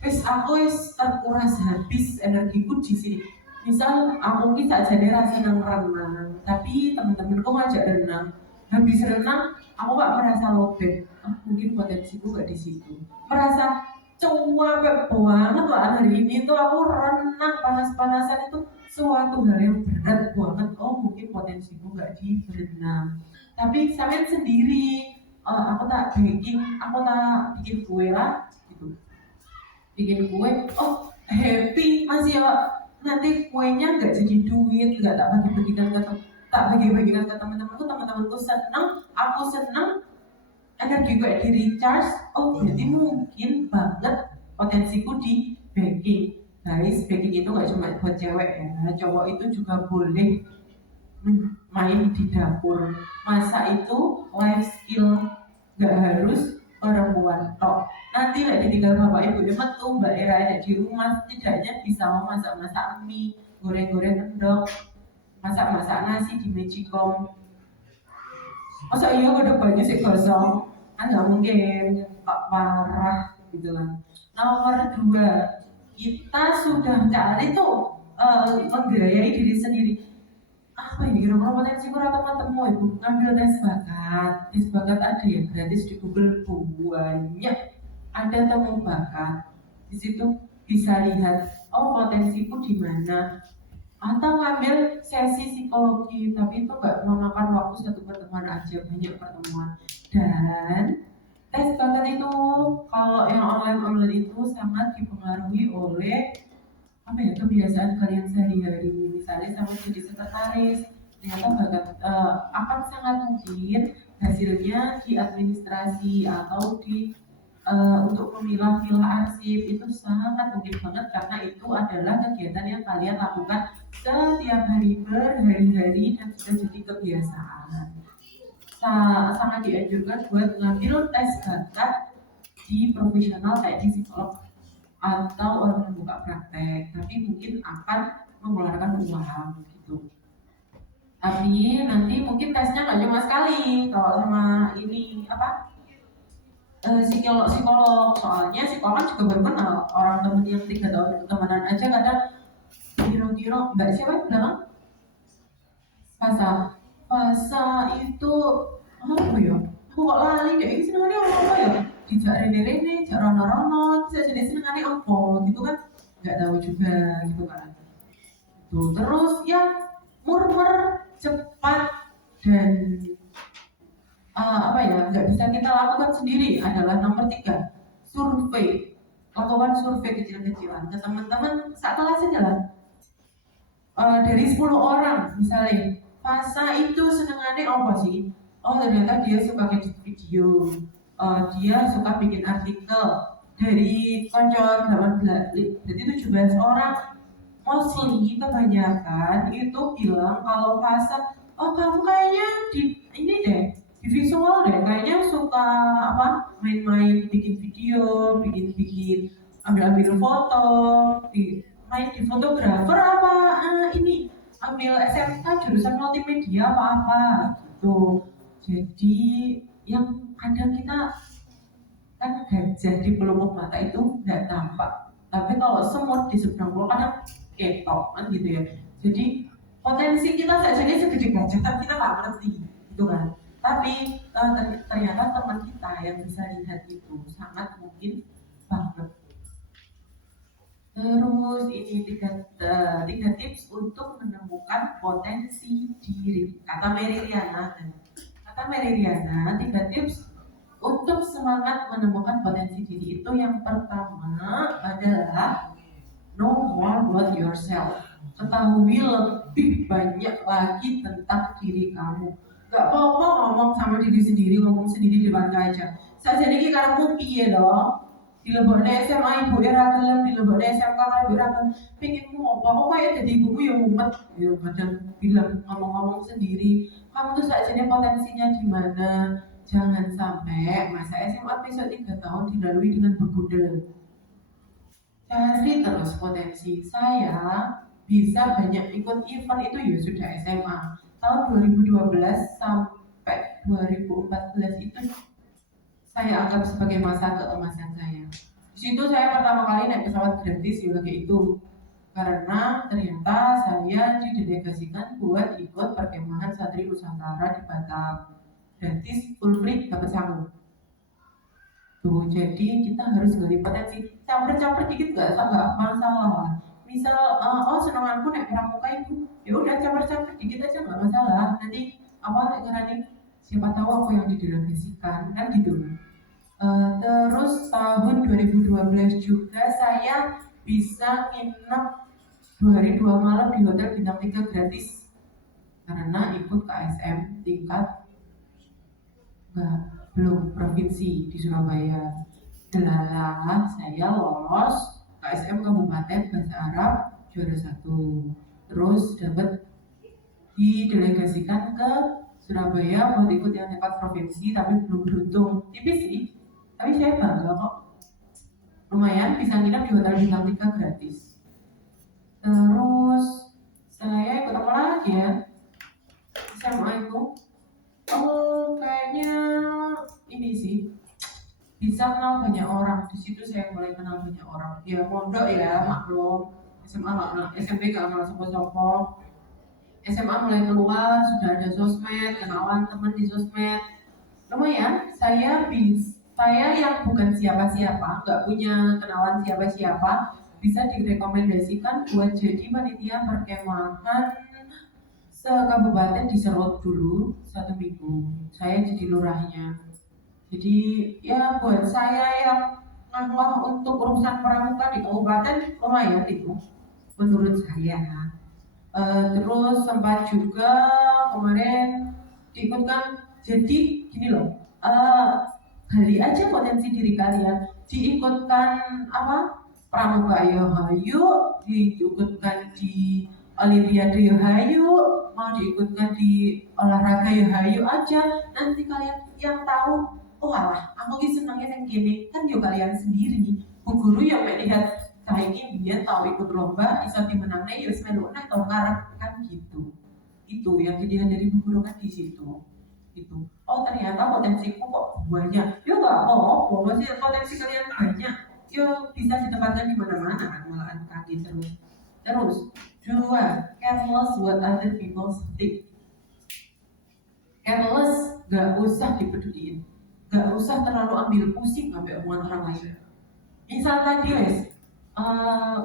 Aku terkuras habis energiku di sini. Misal aku kita jadi rasa renang, tapi teman-temanku ngajak renang. Habis renang, aku gak merasa lobet. Mungkin potensiku gak di situ. Merasa capek banget lah hari ini tuh aku renang panas-panasan itu suatu hal yang berat banget. Mungkin potensiku gak di berenang. Tapi sampean sendiri, aku tak bikin kue lah gitu. bikin kue, oh happy masih ya, nanti kuenya nggak jadi duit, nggak tak bagi-bagikan ke teman-temanku seneng, aku seneng, energi gue di recharge. Oh berarti mungkin banget potensiku di baking. Guys, baking itu nggak cuma buat cewek ya, cowok itu juga boleh main di dapur. Masak itu life skill, nggak harus perempuan tok. Nanti lagi ditinggal bapak ibu ya metu mbak Era ada di rumah, setidaknya bisa masak-masak mie, goreng-goreng endok, masak-masak nasi di magicom. Masa iya udah baju sih gosong? Kan nggak mungkin, Pak, parah gitu kan. Nomor 2, kita sudah cari tuh menggerayai diri sendiri. Apa ini kira-kira potensi kurang teman-temu ibu ngambil tes bakat ada ya gratis di Google banyak, ada temu bakat di situ bisa lihat oh potensiku di mana, atau ngambil sesi psikologi tapi itu nggak memakan waktu satu pertemuan aja, banyak pertemuan. Dan tes bakat itu kalau yang online itu sangat dipengaruhi oleh apa ya kebiasaan kalian sehari-hari. Misalnya sama jadi sekretaris, ternyata bakat akan sangat mungkin hasilnya di administrasi atau di untuk memilah-milah arsip itu sangat mungkin banget karena itu adalah kegiatan yang kalian lakukan setiap hari berhari-hari dan sudah jadi kebiasaan. Sangat dianjurkan buat ngambil tes bakat di profesional kayak di psikolog atau orang yang buka praktek, tapi mungkin akan mengeluarkan uang gitu. Tapi nanti mungkin tesnya nggak cuma sekali kalau sama ini apa psikolog, soalnya psikolog kan juga baru kenal orang temen yang 3 tahun itu temenan aja kadang kira-kira mbak siapa yang bilang Fasa itu apa ya? Aku kok lali deh, ini senengane apa ya? Dijak rene-rene, jak rono-rono, bisa jadi senengane apa gitu kan? Nggak tahu juga gitu kan. Tuh, terus yang murmur cepat dan apa ya nggak bisa kita lakukan sendiri adalah nomor 3, survei. Lakukan survei kecil-kecilan ke teman-teman saat kelas aja lah. Dari 10 orang misalnya Fasa itu senengannya apa sih? Oh ternyata dia suka edit video, dia suka bikin artikel. Dari konco 18, jadi 17 orang mostly kebanyakan itu bilang kalau Fasa, oh kamu kayaknya di ini deh, di visual deh, kayaknya suka apa main-main bikin video, bikin ambil foto, main di fotografer apa ini ambil SMK jurusan multimedia apa gitu. Jadi yang kadang kita kan gajah di pelupuk mata itu nggak tampak, tapi kalau semut di seberang pulau kadang ketok kan gitu ya. Jadi potensi kita saja ini segede gajah tapi kita nggak ngerti gitu kan. Tapi ternyata teman kita yang bisa lihat itu sangat mungkin banget. Terus ini tiga tips untuk menemukan potensi diri. Kata Mary Riana, 3 tips untuk semangat menemukan potensi diri itu yang pertama adalah know more about yourself. Ketahui lebih banyak lagi tentang diri kamu. Gak apa-apa ngomong sama diri sendiri, ngomong sendiri di depan kaca. Saja ini karena piye dong. Di leboknya SMA ibu era gelem, di leboknya SMK ibu era gelem. Pengenmu apa? Kok kayak jadi ibumu yang mumet? Ya kadang bilang ngomong-ngomong sendiri. Kamu tuh saja potensinya di mana? Jangan sampai masa SMA besok 3 tahun dilalui dengan bergundel. Cari terus potensi. Saya bisa banyak ikut event itu ya sudah SMA. Tahun 2012 sampai 2014 itu saya anggap sebagai masa keemasan saya. Di situ saya pertama kali naik pesawat gratis ya kayak itu. Karena ternyata saya didelegasikan buat ikut perkemahan Satri Nusantara di Batam. Gratis, full free, dapat sangu. Tuh, jadi kita harus gali potensi. Campur-campur dikit nggak masalah. Misal, oh senanganku naik pramuka ibu, ya udah campur-campur dikit aja nggak masalah. Nanti apa ngarani siapa tahu aku yang didelegasikan kan gitu. Terus tahun 2012 juga saya bisa nginep 2 hari 2 malam di hotel bintang 3 gratis karena ikut KSM tingkat belum provinsi di Surabaya. Delalah saya lolos KSM Kabupaten Bahasa Arab juara 1. Terus dapat didelegasikan ke Surabaya buat ikut yang tingkat provinsi, tapi belum beruntung. Tipis sih, tapi saya bangga kok. Lumayan bisa nginep di hotel bintang 3 gratis. Terus saya ikut apa lagi ya? SMA itu kayaknya ini sih, bisa kenal banyak orang. Di situ saya mulai kenal banyak orang. Ya mondok ya, maklum. SMA nggak kenal, SMP nggak kenal sopo-sopo. SMA mulai keluar, sudah ada sosmed, kenalan teman di sosmed. Lumayan, saya yang bukan siapa-siapa, nggak punya kenalan siapa-siapa, bisa direkomendasikan buat jadi panitia perkemahan se-kabupaten di Serut dulu 1 minggu. Saya jadi lurahnya. Jadi ya buat saya yang nganglah untuk urusan pramuka di kabupaten lumayan itu menurut saya. Terus sempat juga kemarin diikutkan, jadi gini loh, gali aja potensi diri kalian, diikutkan apa pramuka yo hayu, diikutkan di olimpiade yo hayu, mau diikutkan di olahraga yo hayu aja. Nanti kalian yang tahu, oh alah aku ki senengnya yang gini kan yo kalian sendiri. Bu guru yang melihat saiki dia tahu ikut lomba bisa dimenangnya ya wis melukna atau ngarep kan gitu. Itu yang dilihat dari bu guru kan di situ. Itu. Oh ternyata potensiku kok banyak. Yo enggak apa-apa, masih potensi kalian banyak. Yo bisa ditempatkan di mana-mana kan, malahan kaki terus. Terus, 2, careless what other people think. Careless, gak usah dipeduliin. Gak usah terlalu ambil pusing sampai omongan orang lain. Misal tadi wes,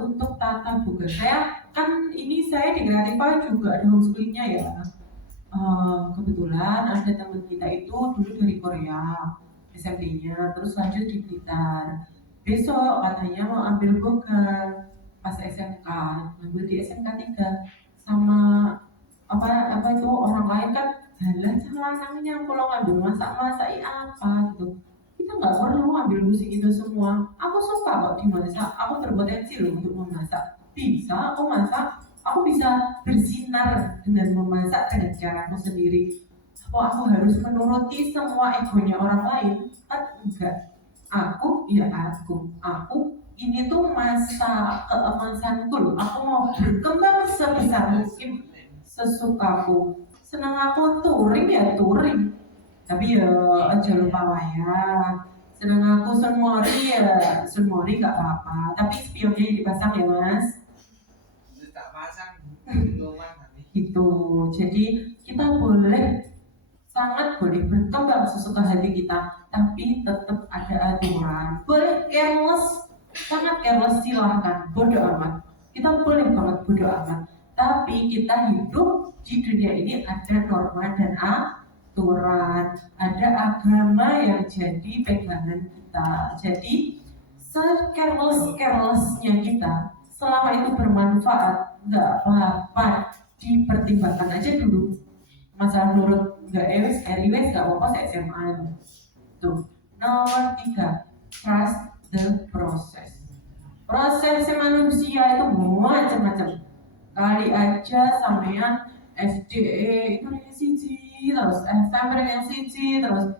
untuk tata buka saya kan ini saya di Kreativa juga ada homeschoolingnya ya. Kebetulan ada teman kita itu dulu dari Korea SMP-nya, terus lanjut di Blitar. Besok katanya mau ambil buka pas SMK, ambil di SMK 3 sama apa itu orang lain kan jalan celanangnya kalau ngambil masak-masak apa gitu. Kita nggak perlu ambil musik itu semua. Aku suka kok dimasak, aku berpotensi loh untuk memasak. Bisa aku masak, aku bisa bersinar dengan memasak dengan caraku sendiri. Apa aku harus menuruti semua egonya orang lain? Kan enggak. Aku ini tuh masa keemasanku loh. Aku mau berkembang sebesar mungkin sesukaku. Senang aku touring ya touring. Tapi ya aja lupa lah ya. Senang aku sunmori ya sunmori nggak apa-apa. Tapi spionnya yang dipasang ya mas. Tak pasang. Gitu. Jadi kita sangat boleh berkembang sesuka hati kita, tapi tetap ada aturan. Boleh careless, sangat careless silahkan, bodoh amat. Kita boleh banget bodoh amat. Tapi kita hidup di dunia ini ada norma dan aturan, ada agama yang jadi pegangan kita. Jadi se-carelessnya kita, selama itu bermanfaat, nggak apa-apa, dipertimbangkan aja dulu. Masalah nurut nggak nggak apa-apa saya SMA tuh. Nomor 3, trust the process. Proses manusia itu macam-macam. Kali aja sampean SD itu yang siji, terus SMP yang siji, terus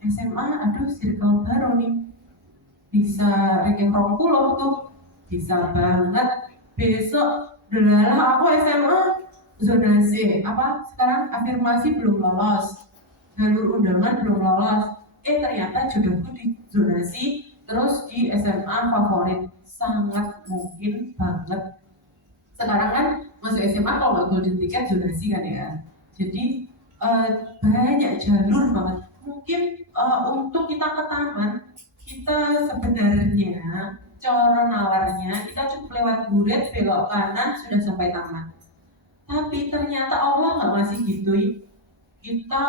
SMA aduh circle baru nih bisa ranking 20 tuh bisa banget. Besok delalah aku SMA zonasi sekarang afirmasi belum lolos, jalur undangan belum lolos, ternyata jodohku di zonasi terus di SMA favorit. Sangat mungkin banget sekarang kan masuk SMA kalau nggak golden ticket zonasi kan ya. Jadi banyak jalur banget. Mungkin untuk kita ke taman kita sebenarnya cara nalarnya kita cukup lewat buret belok kanan sudah sampai taman. Tapi ternyata Allah nggak ngasih gituin. kita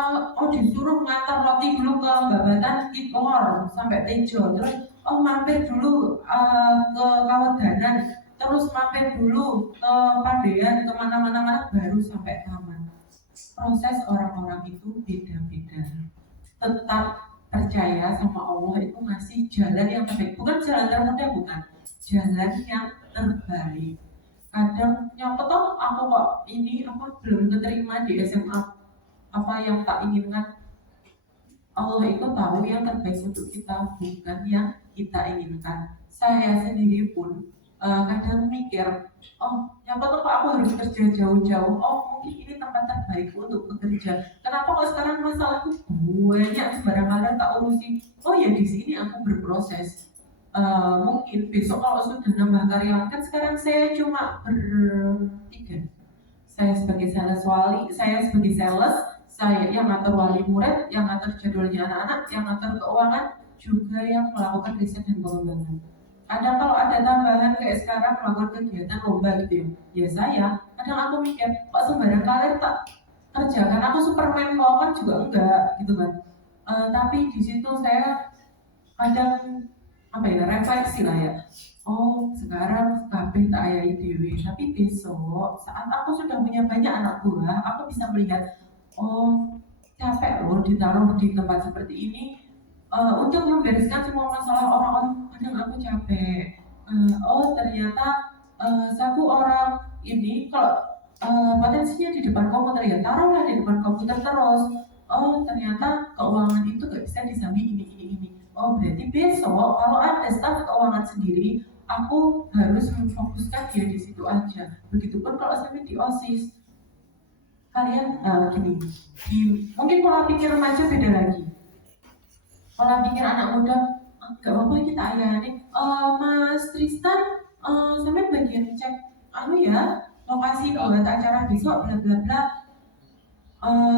disuruh ngantar roti dulu ke Babatan Kitlor sampai Tejo, terus mampir dulu ke Kawedanan, terus mampir dulu ke Pandean, kemana-mana baru sampai taman. Proses orang-orang itu beda-beda. Tetap percaya sama Allah itu ngasih jalan yang terbaik, bukan jalan termudah, bukan jalan yang terbaik. Kadang nyopot aku kok ini belum keterima di SMA apa yang tak inginkan. Allah itu tahu yang terbaik untuk kita, bukan yang kita inginkan. Saya sendiri pun kadang mikir, nyapa tuh aku harus kerja jauh-jauh. Mungkin ini tempat terbaik untuk bekerja. Kenapa kok sekarang masalahku banyak sembarangan tak urusin? Ya di sini aku berproses. Mungkin besok kalau sudah nambah karyawan, kan sekarang saya cuma bertiga. Saya sebagai sales wali, saya sebagai sales, saya yang ngatur wali murid, yang ngatur jadwalnya anak-anak, yang ngatur keuangan, juga yang melakukan riset dan pengembangan. Kadang kalau ada tambahan kayak sekarang melakukan kegiatan lomba gitu ya saya, kadang aku mikir, kok sembarang karir tak kerjakan, aku Superman kok kan juga enggak gitu kan. Tapi di situ saya kadang refleksi lah ya. Sekarang kabeh tak ayai dewe, tapi besok saat aku sudah punya banyak anak buah, aku bisa melihat capek loh ditaruh di tempat seperti ini untuk membereskan semua masalah orang-orang. Kadang aku capek. Ternyata satu orang ini kalau potensinya di depan komputer ya taruhlah di depan komputer terus. Ternyata keuangan itu gak bisa disambi ini. Berarti besok kalau ada staf keuangan sendiri, aku harus memfokuskan dia di situ aja. Begitupun kalau sampai di OSIS. Kalian gini, mungkin pola pikir remaja beda lagi. Pola pikir anak muda, gak apa-apa kita ayani. Mas Tristan, sampai bagian cek lokasi buat acara besok, bla bla bla.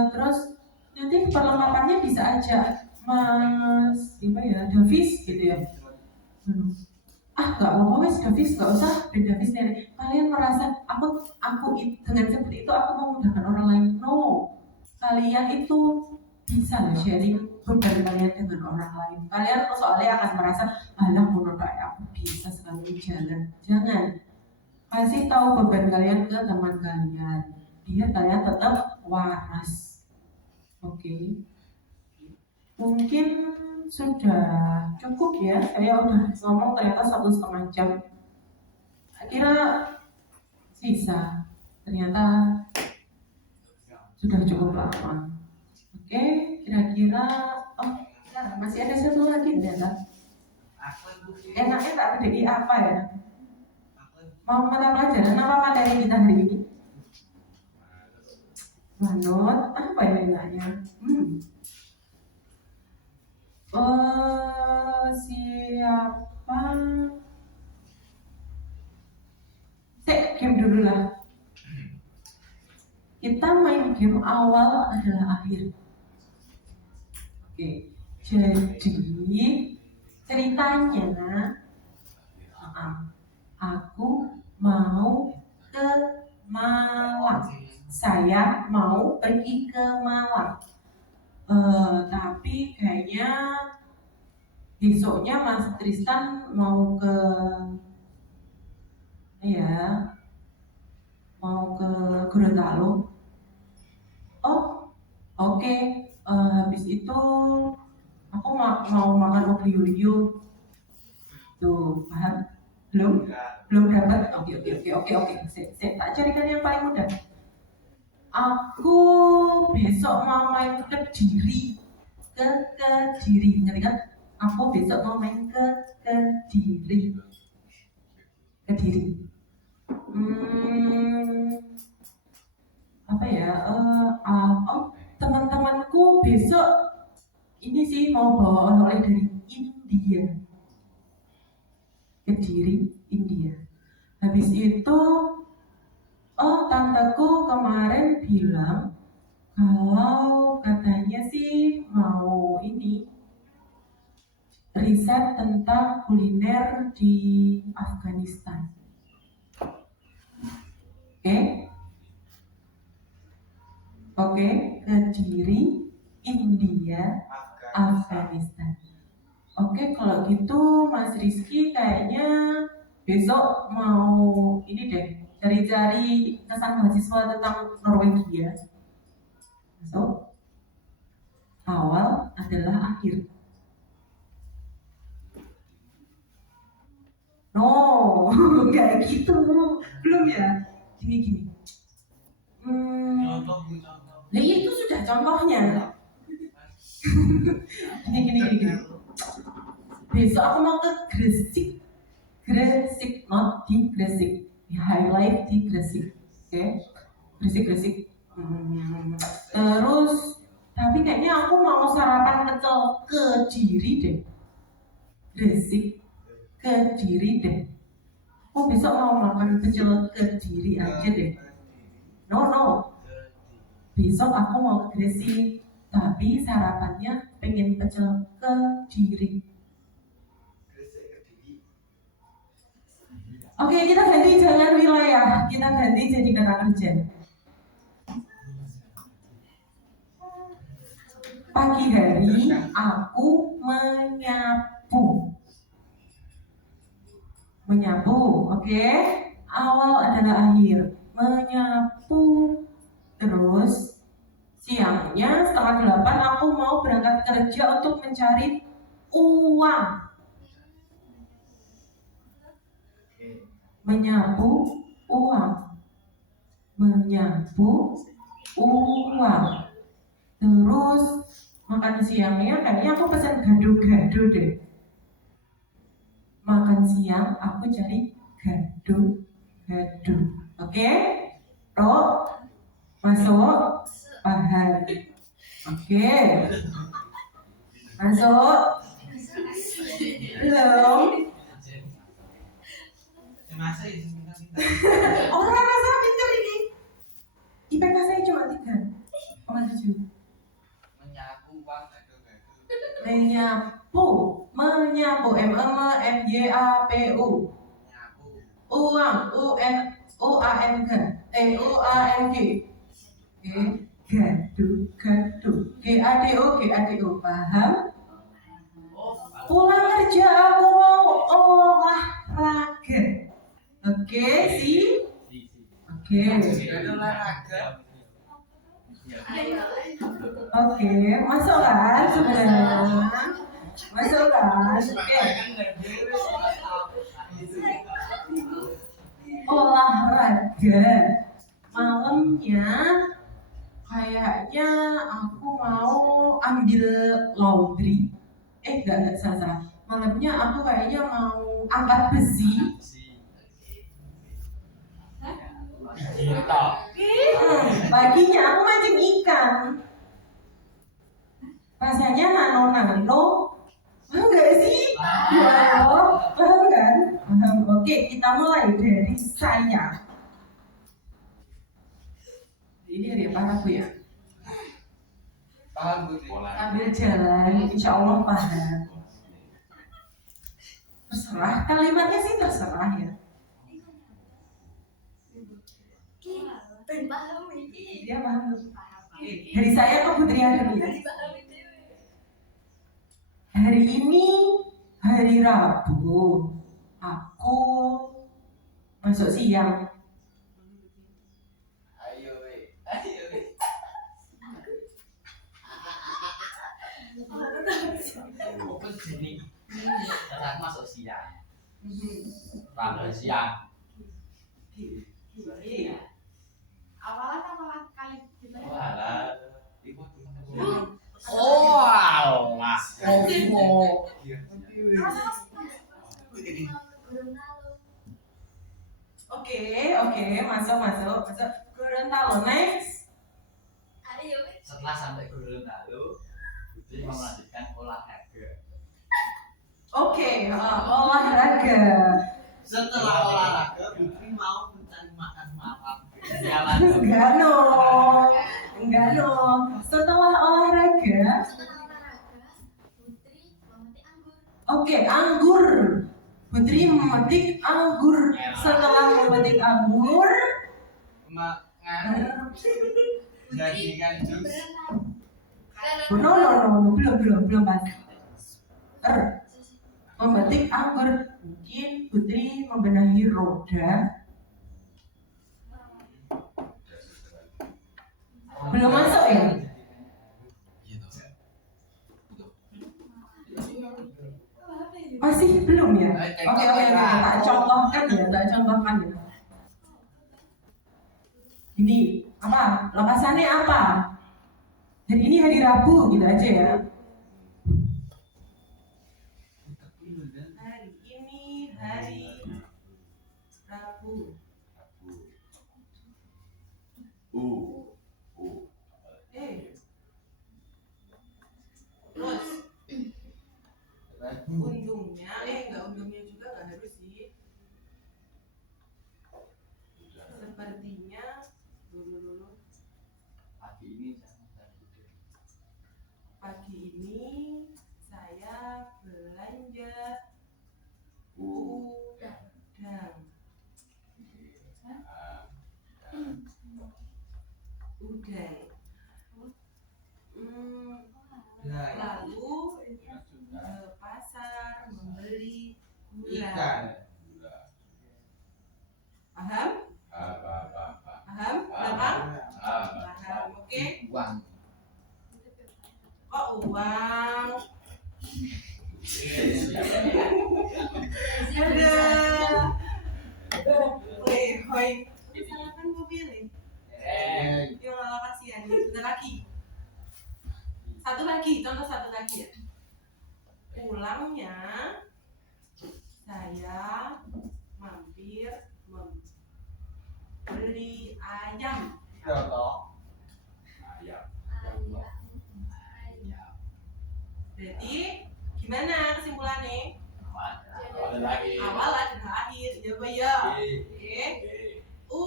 Terus nanti perlengkapannya bisa aja Mas Davis gitu ya. Gak apa-apa Mas Davis, gak usah Davis nih. Kalian merasa aku dengan seperti itu aku memudahkan orang lain? No, kalian itu bisa sharing beban kalian dengan orang lain. Kalian soalnya akan merasa menurut aku bisa sekali jalan. Jangan, kasih tahu beban kalian ke teman kalian, biar kalian tetap waras. Oke. Mungkin sudah cukup ya, saya udah ngomong ternyata 1,5 jam. Kira sisa, ternyata sudah cukup lama. Oke, kira-kira masih ada satu lagi ternyata. Enaknya tak PDI apa ya? Mau mata pelajaran apa materi kita hari ini? Manut, apa ya enaknya? Siapa? Game dulu lah. Kita main game awal adalah akhir. Oke, jadi ceritanya aku mau ke Malang. Saya mau pergi ke Malang. Tapi kayaknya besoknya Mas Tristan mau ke Gorontalo. Oke. Habis itu aku mau makan oglio-oglio. Tuh, paham? Belum dapat. Oke. Saya tak carikan yang paling mudah. Aku besok mau main ke Kediri. Ngerti kan? Aku besok mau main ke Kediri. Teman-temanku besok ini sih mau bawa oleh-oleh dari India. Kediri, India. Habis itu tanteku kemarin bilang kalau katanya sih mau ini riset tentang kuliner di Afghanistan. Oke? Oke, Kediri, India, Afghanistan. Oke, kalau gitu Mas Rizky kayaknya besok mau ini deh, cari-cari kesan mahasiswa tentang Norwegia. So, awal adalah akhir. No, kayak gitu. Belum ya? Gini. Contoh. Nah, itu sudah contohnya. Gini. Besok aku mau ke Gresik, not di Gresik. Di highlight di Gresik. Oke, Gresik. Terus, tapi kayaknya aku mau sarapan pecel Kediri deh. Gresik, Kediri deh. Aku besok mau makan pecel Kediri aja deh. No. Besok aku mau ke Gresik, tapi sarapannya pengen pecel Kediri. Oke, kita ganti jangan wilayah, kita ganti jadi kata kerja. Pagi hari aku menyapu, oke? Awal adalah akhir, menyapu. Terus siangnya 7:30 aku mau berangkat kerja untuk mencari uang. Menyapu uang. Terus makan siangnya kayaknya aku pesan gado-gado deh. Makan siang aku cari gado-gado. Oke? Masuk? Paham. Oke. Masuk? Belum? Orang rasa pintar ini. IPK saya cuma 3,7. Menyapu, menyapu, uang, uang, gado, gado, paham? Pulang kerja aku mau olahraga. Oke, sih? Oke. Oke, masuk kan sebenarnya? Masuk kan? Oke. Olahraga. Malamnya kayaknya aku mau ambil laundry. Enggak salah. Malamnya aku kayaknya mau angkat besi. Paginya aku mancing ikan. Rasanya nano. Paham gak sih? Ya Allah, paham kan? Paham. Oke, kita mulai dari saya. Ini ada paham Bu ya? Paham Bu. Ambil jalan, insya Allah paham. Terserah, kalimatnya sih terserah ya. Dia paham. Dari saya ke Putri Adem ya. Hari ini hari Rabu. Aku masuk siang. Ayo. Open sini. Saat masuk siang. Rabu siang. Awalan kali kita. Walah. Oh, Allah. Oke, masuk. Gorontalo next. Setelah sampai Gorontalo, Putri mau melanjutkan olahraga. Oke, olahraga. Setelah olahraga, Putri mau mencari makan malam. Enggak no. Setelah olahraga, oke, anggur. Putri memetik anggur. Setelah memetik anggur, Jadi kan jus. No, belum pasti. Memetik anggur, mungkin Putri membenahi roda. Belum masuk ya? Masih belum ya? Oke, tak contohkan ya. Ini apa? Lepasannya apa? Dan ini hari Rabu gitu aja ya. Hari ini hari Rabu. Terus untungnya juga nggak harus sih. Sepertinya dulu. Pagi ini saya belanja udang. Lalu ke pasar membeli gula. Paham? Paham. Oke. Uang. Kok uang? Hoi. Silakan Bu pilih. Yang malah kasihan. Sebentar lagi. Contoh satu lagi ya. Pulangnya saya mampir membeli ayam. Berarti gimana kesimpulannya? Awal dan akhir, ya Pak ya. U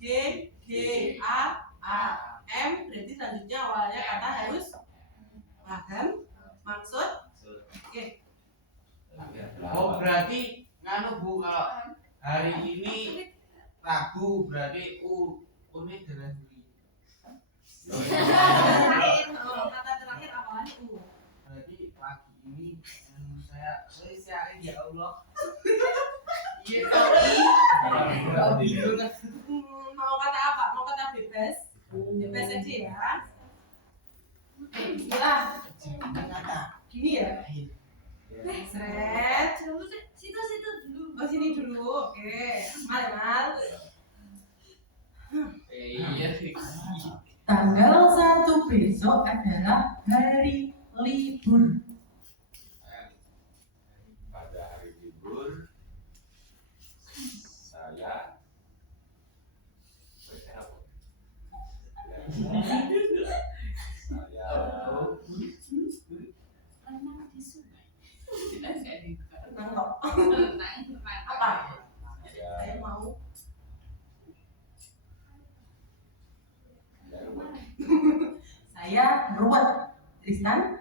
G A M, berarti selanjutnya awalnya kata harus paham maksud. Oke. Oh berarti nganu Bu, kalau hari ini Rabu berarti ini dengan Kata terakhir awalnya U. berarti pagi ini saya siarin ya Allah. Iya Mau kata apa? Mau kata bebas? Bebas aja ya. Bismillah. Gini ya. Seret. Situ dulu. Oh sini dulu. Oke. Mal. Tanggal 1 besok adalah hari libur. Pada hari libur saya Tenang kok. Apa? Saya mau. Saya ruwet. Tristan?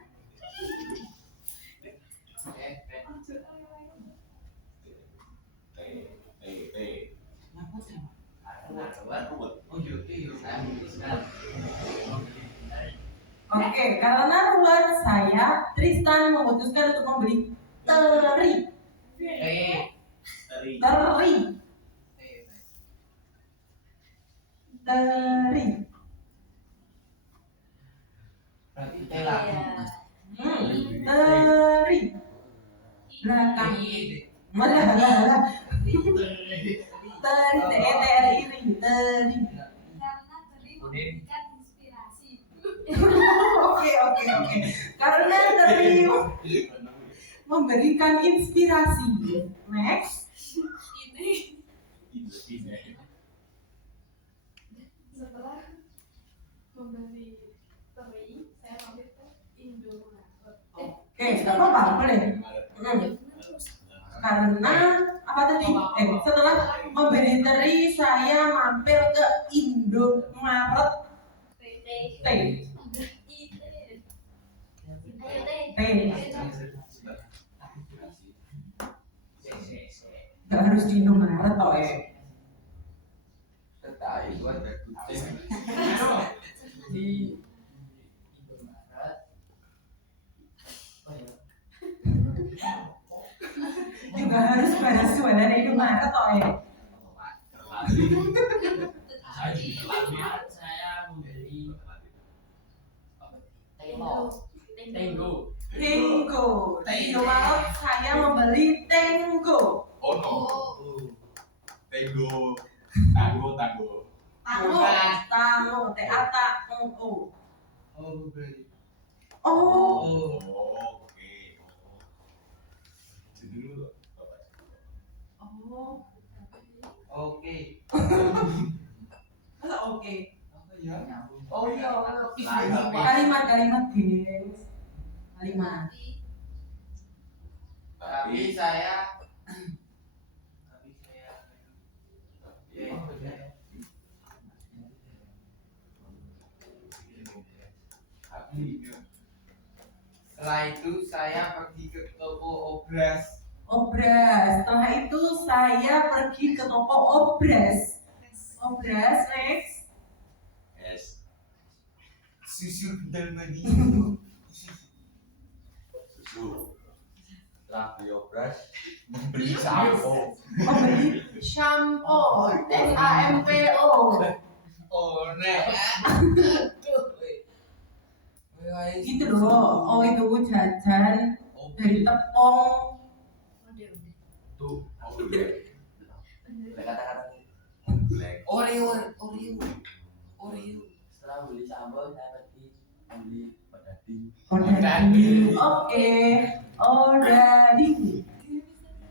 Oke, karena ruwet saya Tristan memutuskan untuk membeli teri. Teri. Belakang. Malah. Teri. Oke. Karena teri memberikan inspirasi. Next. Setelah membeli teri, saya mampir ke Indomaret. Oke, nggak apa-apa, boleh. Karena apa tadi? Setelah membeli teri, saya mampir ke Indomaret. Gak harus di Indomaret toh Tetai gua ada kucing. Di Indomaret. Oh ya. Juga harus balas jualan Indomaret toh ya. Saya membeli Tenggo. Tenggo. Di Indomaret saya membeli Tenggo. Oh no. Tenggo. Tanggo. Tango. T-A-T-O. Oh, beli. Oh. Oke. Jadi dulu Bapak. Oh. Oke. Masa oke? Apa ya? Oh iya, Kalimat, gengs. Kalimat. tapi saya Setelah itu saya pergi ke toko obras. Obras. Setelah itu saya pergi ke toko obras. Obras, next. S. Susu kental manis. Susu. setelah beli obras membeli sampo. Membeli shampoo. SAMPO. Oh, nek. Gitu loh. Oh itu jajan dari tepung. Tuh. Oh black. Kata-kata Black. Oreo. setelah beli sampo saya pergi membeli pedati. Odading. Oke. Odading.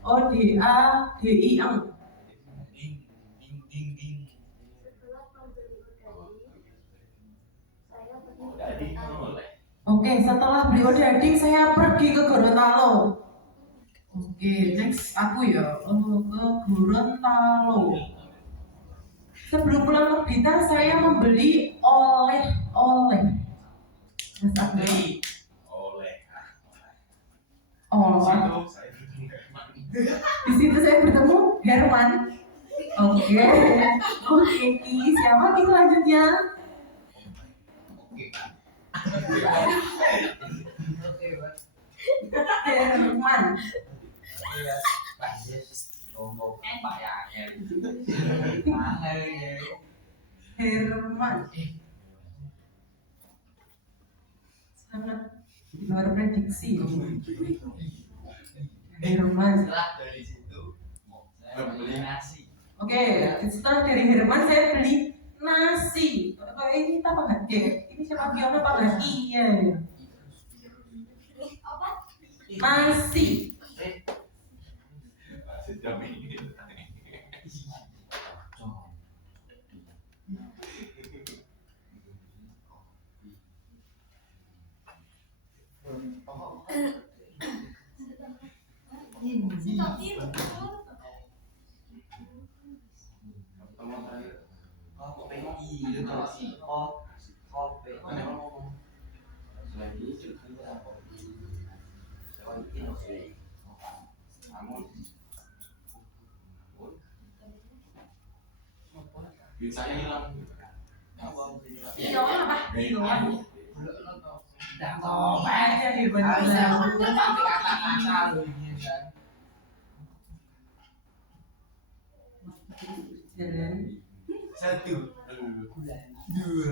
ODADING. Ding. Setelah membeli saya pergi ke Jadi Gorontalo. boleh. Oke, setelah beli odading saya pergi ke Gorontalo. Oke, next aku ya ke Gorontalo. Sebelum pulang ke Blitar saya membeli oleh-oleh. Mas Agni. Oleh. Oh, Situ saya di situ saya bertemu Herman. Oke, Ki. Siapa Ki selanjutnya? Oke. Herman. Ngomong Pak Yangel. Herman. Sangat luar prediksi. Herman. Setelah dari situ saya membeli nasi. Oke, setelah dari Herman saya beli nasi. Ini apa nggak? Ini siapa Fiona apa nggak? Iya. Apa? Nasi. masih jam ini. Saya hilang. Fiona apa? Fiona. Tidak tahu. Aja di benar. Jalan. Satu.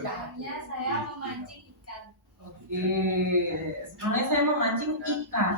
Soalnya saya memancing ikan. Oke, sebenarnya saya memancing ikan.